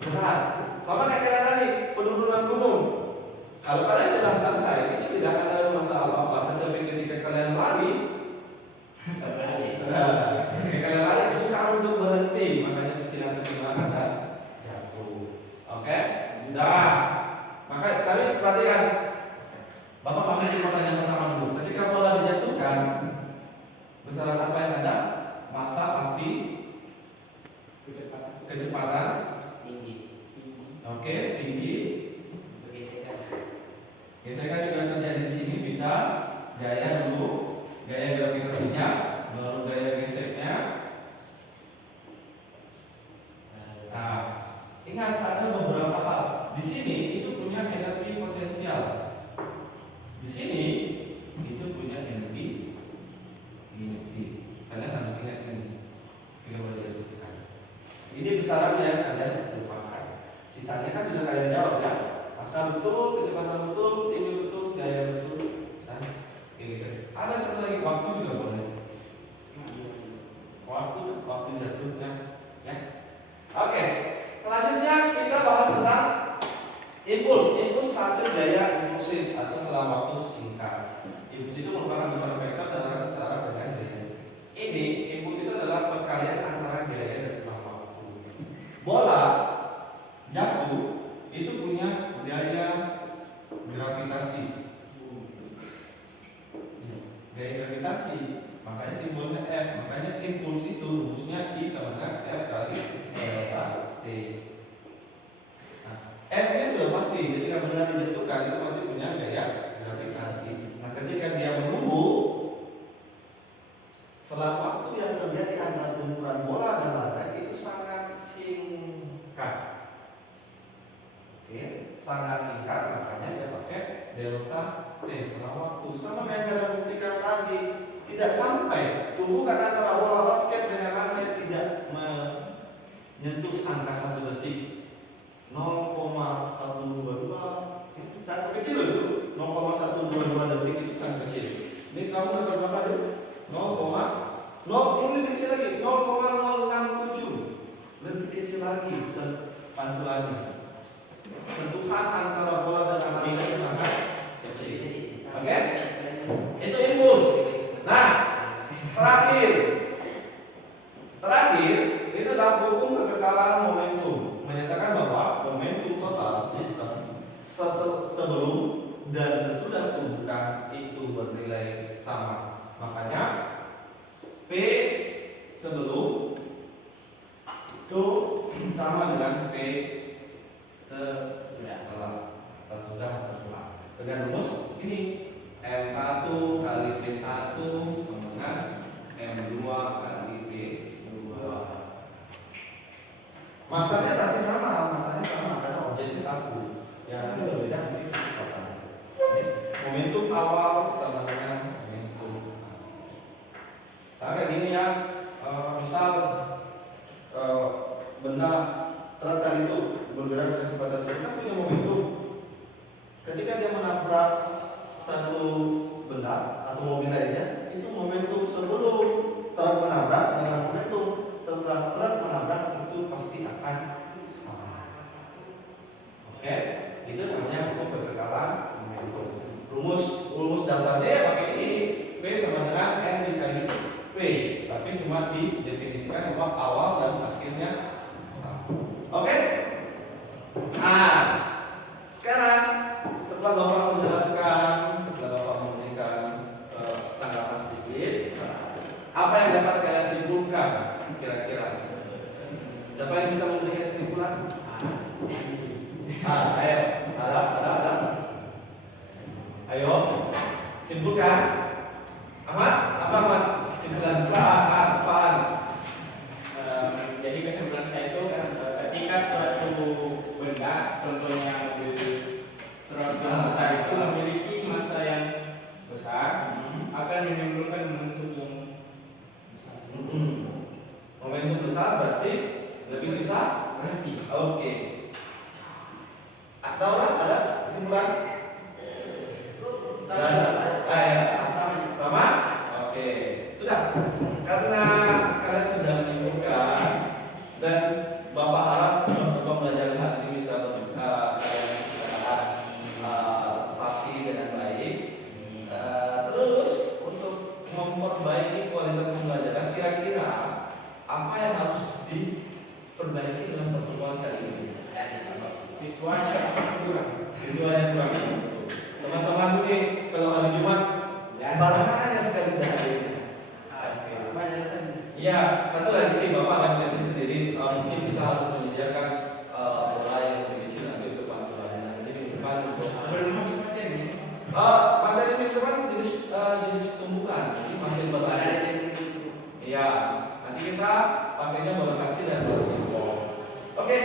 Berat. Sama kayak tadi penurunan gunung. Kalau kalian jalan santai, itu tidak akan ada masalah apa-apa. Tetapi ketika kalian lari, kalian lari susah untuk berhenti. Makanya kehilangan dan jatuh. Oke? Nah, maka tadi perhatikan. Bapak masih di pertanyaan pertama dulu. Ketika bola dijatuhkan, besaran apa yang ada? Massa pasti, kecepatan Tinggi. Oke, tinggi. Gesekan juga terjadi di sini, bisa gaya dulu, gaya gravitasinya, lalu gaya geseknya, Ingat ada beberapa hal. Di sini itu punya energi potensial. Di sini itu punya energi kinetik. Kalian harus ingat ini. Ini besarannya yang kalian lupakan. Sisanya kan sudah kalian jawab ya. Masa betul, kecepatan betul, tinggi betul, gaya betul, dan ini saja. Ada satu lagi, waktu juga boleh. Waktu jatuhnya, ya. Oke. Selanjutnya kita bahas tentang impuls hasil daya impulsif atau selang waktu singkat. Impuls itu merupakan besaran vektor dan arah searah dengan daya. Ini impuls itu adalah perkalian antara gaya dan selang waktu. Bola jatuh itu punya gaya gravitasi. Gaya gravitasi, makanya simbolnya F. Makanya impuls itu rumusnya I sama dengan F kali delta T. Nah, F-nya sudah pasti, ketika benda dijatuhkan itu pasti punya gaya gravitasi. Nah, ketika dia menunggu, selang waktu yang terjadi antara tumpukan bola dan lantai itu sangat singkat. Oke, sangat singkat, makanya dia pakai delta T selang waktu. Sama kayak kita buktikan tadi, tidak sampai tumpukan antara bola basket dengan lantai tidak menyentuh angka 1 detik. 0,122 itu sangat kecil itu. 0,122 detik itu sangat kecil. Ini kamu dapat berapa dulu? 0, ini lebih kecil lagi, 0,067. Lebih kecil lagi pantulannya. Sentuhan antara bola dan lantai itu sangat kecil. Oke? Itu impuls. Nah, terakhir itu adalah hukum kekekalan momentum. Menyatakan bahwa momentum total sistem sebelum dan sesudah tumbukan itu bernilai sama. Makanya P sebelum itu sama dengan P sesudah. Dengan rumus ini M1 kali P1 sama dengan M2 kali P2. Masanya pasti sama karena objeknya satu. Yang itu berbeda mungkin kekuatannya. Momentum awal sama dengan momentum sampai gini ya. Misal benda truk tadi itu bergerak dengan kecepatan tinggi kan punya momentum. Ketika dia menabrak satu benda atau mobil lainnya, itu momentum sebelum truk menabrak dengan momentum setelah truk menabrak itu pasti akan sama. Oke, itu namanya hukum kekekalan momentum. Rumus dasarnya ya pakai ini, P sama dengan N dikali V, tapi cuma didefinisikan bahwa awal dan akhirnya sama. Oke? Nah, sekarang setelah Bapak menjelaskan, setelah Bapak memberikan tanggapan sedikit, apa yang dapat kalian simpulkan kira-kira? Siapa yang bisa memberikan kesimpulan? Ayo, ada. Ayo, simpulkan. Ahmad, apa Ahmad? Simpulan apaan? Jadi kesimpulan saya itu ketika suatu benda, contohnya mobil truk yang besar itu memiliki massa yang besar, akan menimbulkan momentum yang besar. Momentum besar berarti lebih susah Berhenti. Oke. Atau ada kesimpulan? Sama? Oke. Sudah. Karena kalian sudah menyimpulkan dan Bapak harap Bapak belajar hal ini bisa kalian bisa sakti dengan baik. Terus untuk memperbaiki kualitas pembelajaran, kira-kira apa yang harus diperbaiki dalam pertemuan kali ini? Siswanya kurang. Teman-teman ini kalau hari Jumat banyak sekali dahaga. Ya, satu lagi sih Bapak akan kasih sendiri. Mungkin kita harus menyediakan bola yang lebih kecil nanti untuk pantulannya. Jadi minggu depan untuk Belum habis materi. materi minggu depan jenis tumbuhan. Jadi masih berlari. Iya, nanti kita pakainya bola kasti dan bola pingpong. Oke.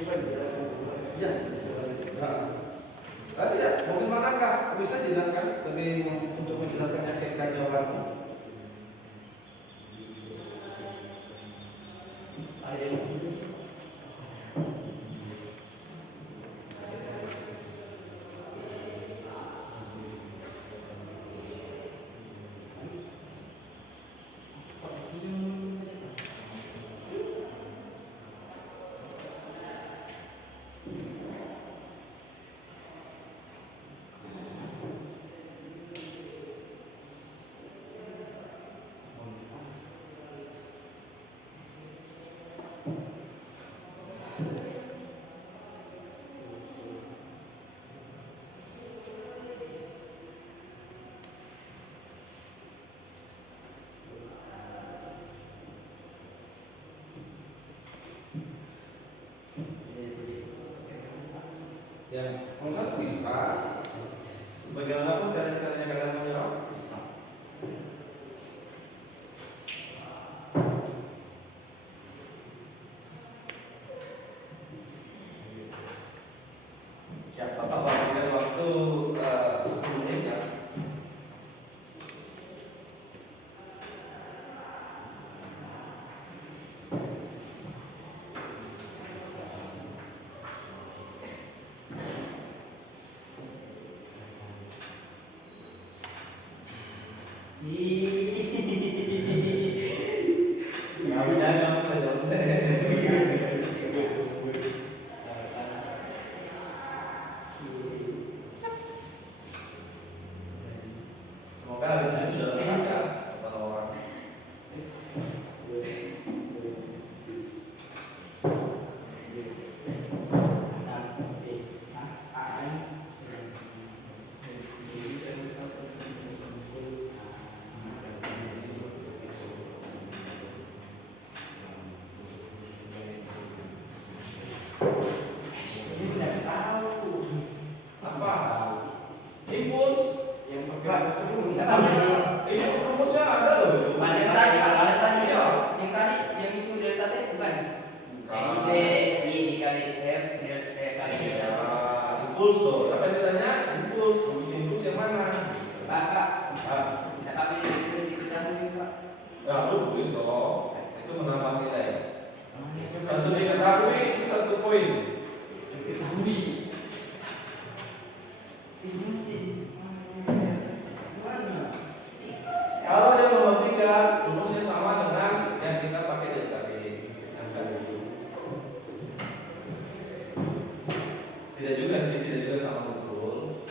Ya. Tidak, mobil manakah? Bisa jelaskan lebih untuk menjelaskannya ke jawabanmu. Ya, kalau satu bisa. Bagaimanapun dari caranya kalian menjawab bisa. Siapa tahu berikan waktu 10 menit ya. Ya udah kamu saja. Semoga habis ini sudah lengkap ya kata orang. Apa? Impuls. Bisa tanya di Ini rumusnya ada loh itu. yang tadi Iya. yang tadi yang itu delta T bukan? I dikali F kali D. Ya, impuls loh. Apa yang ditanya? Impuls. Rumus impuls yang mana? Pak, Ah, kita pakai itu kita dulu, Pak. ya lu tulis dong. Itu menambah nilai. Satu diketahui itu 1 poin. Kalau yang nomor 3 rumusnya sama dengan yang kita pakai delta B. Tidak juga sih, tidak juga sama betul.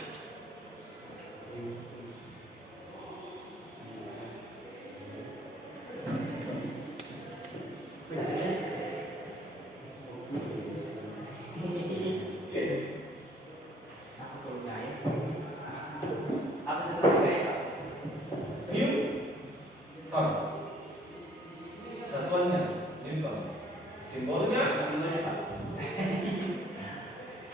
Apa sebetulnya, Pak? Newton. Satuannya Newton. Simbolnya Sebetulnya, Pak.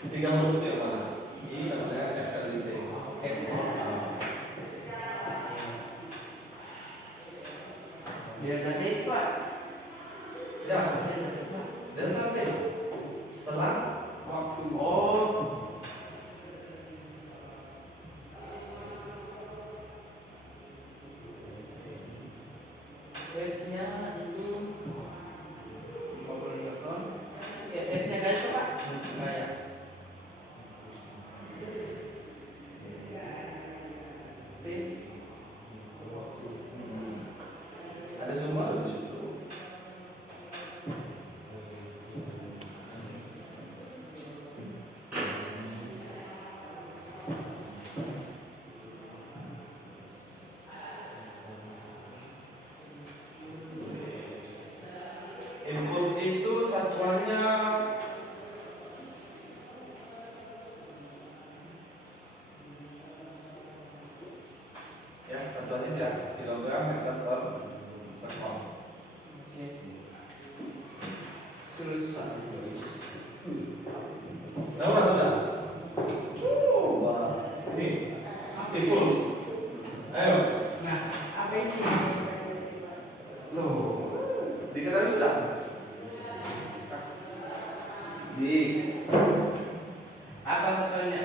3 huruf itu yang mana? I sama dengan F kali T. Delta T, Pak. Ya, delta T. Selang Waktu. Oh, F-nya itu 50 Newton. F-nya garis apa, Pak? Enggak ya. T. ada semua di situ. Apa satuannya?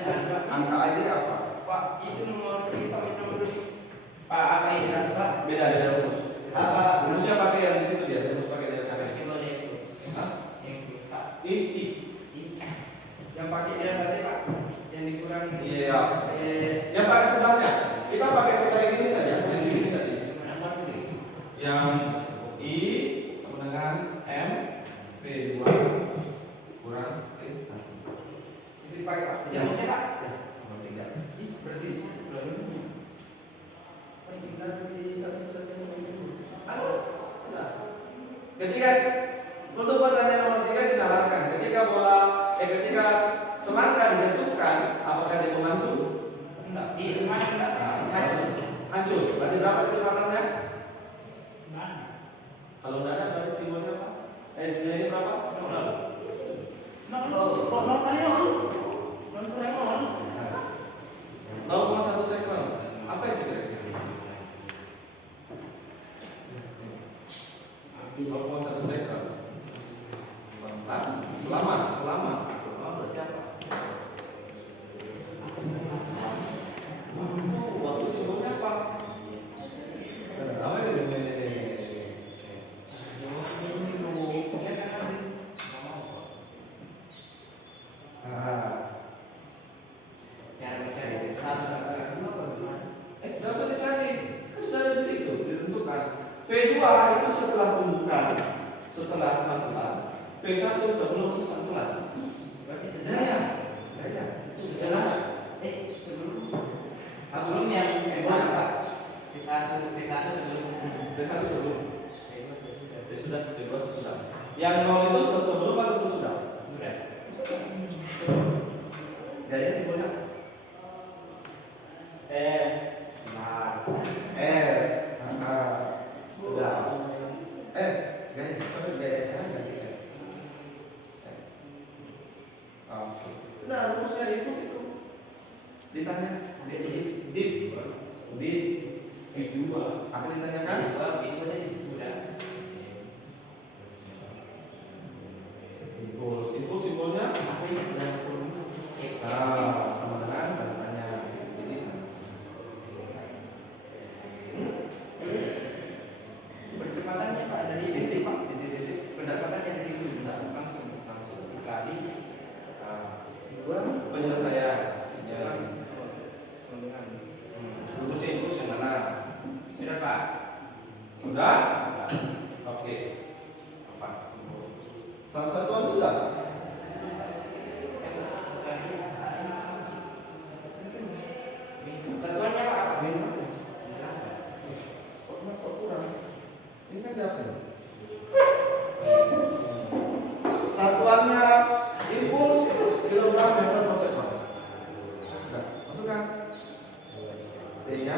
Angka ID apa? Pak, itu nomor 3 sama itu nomor 2. Pak, apa ini Pak? Beda rumus. Apa? Rumusnya pakai yang di situ dia, rumus pakai dia kanan. Simbolnya itu. Hah? Yang itu, Pak. I. Yang pakai dia tadi Pak. Yang dikurang. Iya. Yang pakai sebelahnya. Kita pakai sekali ini saja. Yang di sini tadi. Yang I sama dengan M P2 kurang P1. Itu dipakai Pak. Yang saya Pak. Ya, nomor 3. Berarti belum. Ketika untuk pertanyaan nomor 3 dinalarkan, ketika semangka dijatuhkan, apakah dia membantu? Enggak, di mana enggak? Hancur. Hancur. Berarti berapa kecepatannya? Kalau nggak ada berarti simbolnya apa? Nilainya berapa? 0,1 sekon. Apa itu kira-kira? 0,1 sekon. Mantap. Selama berarti apa? Waktu simbolnya apa? Apa itu? Tidak usah dicari, kan sudah ada di situ ditentukan. V2 itu setelah tumbukan, setelah pantulan. V1 sebelum pantulan. Berarti Daya. setelah sebelum yang sebelum Pak. P1 sebelum. V1 sebelum. Sudah, V2 sesudah. Yang 0 itu sebelum atau sesudah? Sudah. Daya simbolnya sudah. Nah, rumusnya impuls itu. Ditanya, di apa ditanyakan? Impuls simbolnya sama dengan tanda tanya. Percepatannya Pak dari Titik, benar. percepatannya dari dulu langsung kali dua Penyelesaian. Ya. dengan Rumusnya impuls yang mana? sudah Pak. Sudah? Oke. Apa? Satuan sudah? Satuannya Pak apa? Kok kurang? Ini kan dapat. Satuannya impuls itu kilogram meter per sekon. Nah, masukkan. T-nya,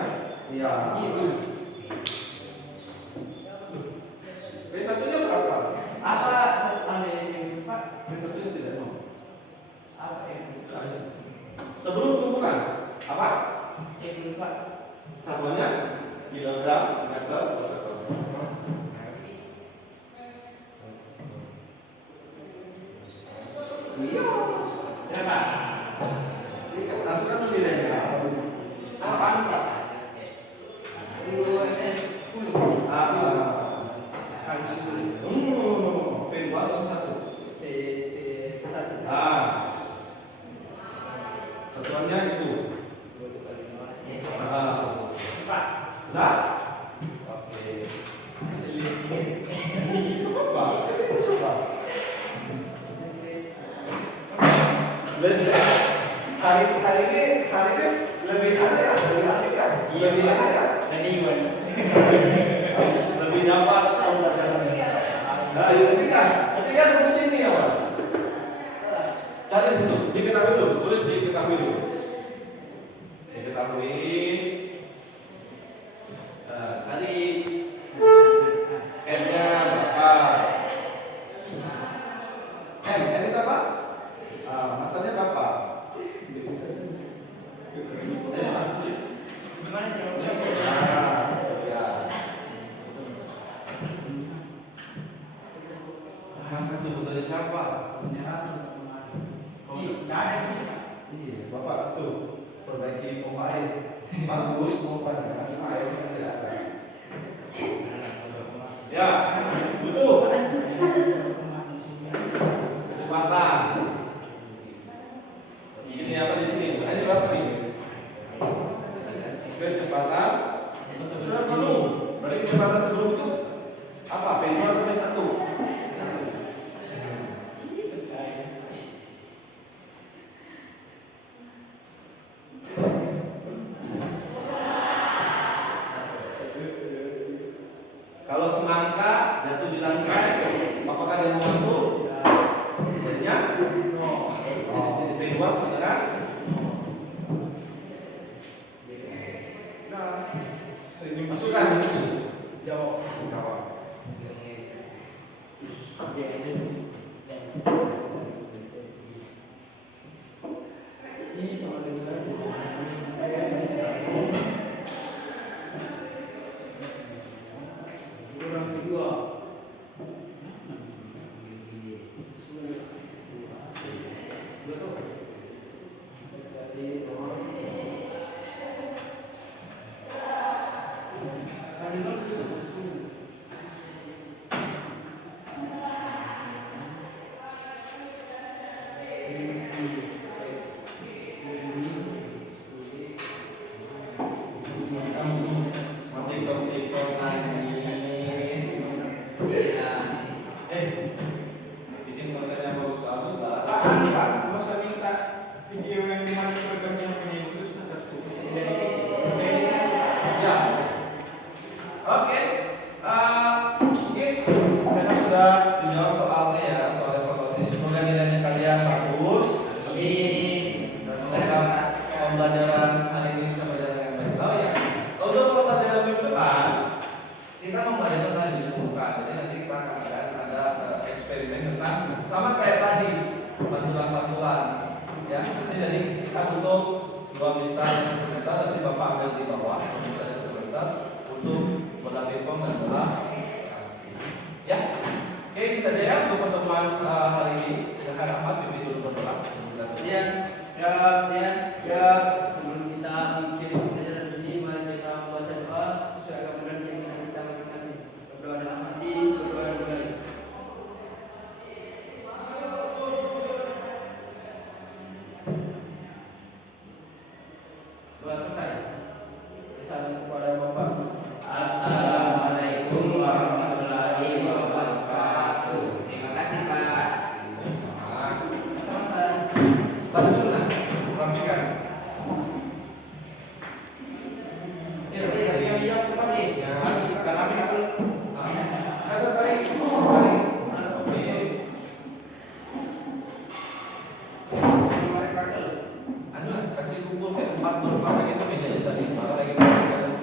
iya. V1-nya berapa? Apa satuan yang Pak? V1-nya tidak tahu. Apa yang Sebelum tumbukan, apa? Pak? Satuannya kilogram meter per sekon. Iya. Berapa? Ini kan masukkan nilainya. Apa Pak? 10 10 kali 10 V2 atau 1? P1 Satuannya itu. Pak. Nah, oke. Hari ini lebih aneh, lebih asik kan? Lebih aneh kan? Lebih dapat pembelajarannya. Nah, ketika rumus ini ya, Pak. Cari dulu, diketahui dulu, tulis diketahui dulu. Diketahui. Tadi M-nya berapa? M itu apa? Masanya berapa? Gimana jawabnya? Ya. Kan sebetulnya siapa? Bagus, mau pada ayo kita jalan. Ya, butuh kecepatan. Ini apa di sini? Ini berapa nih? Kecepatan sebelum. Berarti kecepatan sebelum itu apa? P2 atau P1? Kalau semangka jatuh di lantai, apakah dia mau masuk? Jadinya jadi P2 sebenarnya. Nah, masukkan Jawab. jawab. Ini sama dengan kurang kedua. Betul. Jadi nomor TikTok lagi. Bikin konten yang bagus-bagus lah. Pak, masa minta video yang dimana programnya punya khusus atas tugas dari isi. Ya. Oke. Mungkin kita sudah dijawab soalnya ya, soal evaluasi. Semoga nilainya kalian bagus. Dan semoga pembelajaran hari ini bisa berjalan dengan baik. Oh ya, untuk pembelajaran minggu depan kita mempelajari tentang disebutkan. Jadi nanti kita akan ada eksperimen tentang sama kayak tadi pantulan-pantulan. Ya, jadi kita butuh 2 mistar instrumental. Nanti bapak ambil di bawah mistar instrumental untuk bola pingpong dan bola kasti. Ya, oke bisa saja ya untuk pertemuan hari ini. Silakan Ahmad pimpin dulu berdoa. Kemudian, sebelum kita mengakhiri pelajaran ini, mari kita membaca doa sesuai agama dan keyakinan kita masing-masing. Berdoa dalam hati, berdoa dalam hati. Doa selesai. Salam kepada Bapak. Assalamualaikum warahmatullahi wabarakatuh. Terima kasih Pak. Sama-sama. Bantu lah, rapikan. Yang dijawab Bapak nih. Ya, kita rapikan dulu. Satu kali. Oke. Anu lah, kasih kumpul ke tempat berapa gitu meja tadi. Maka lagi rapikan.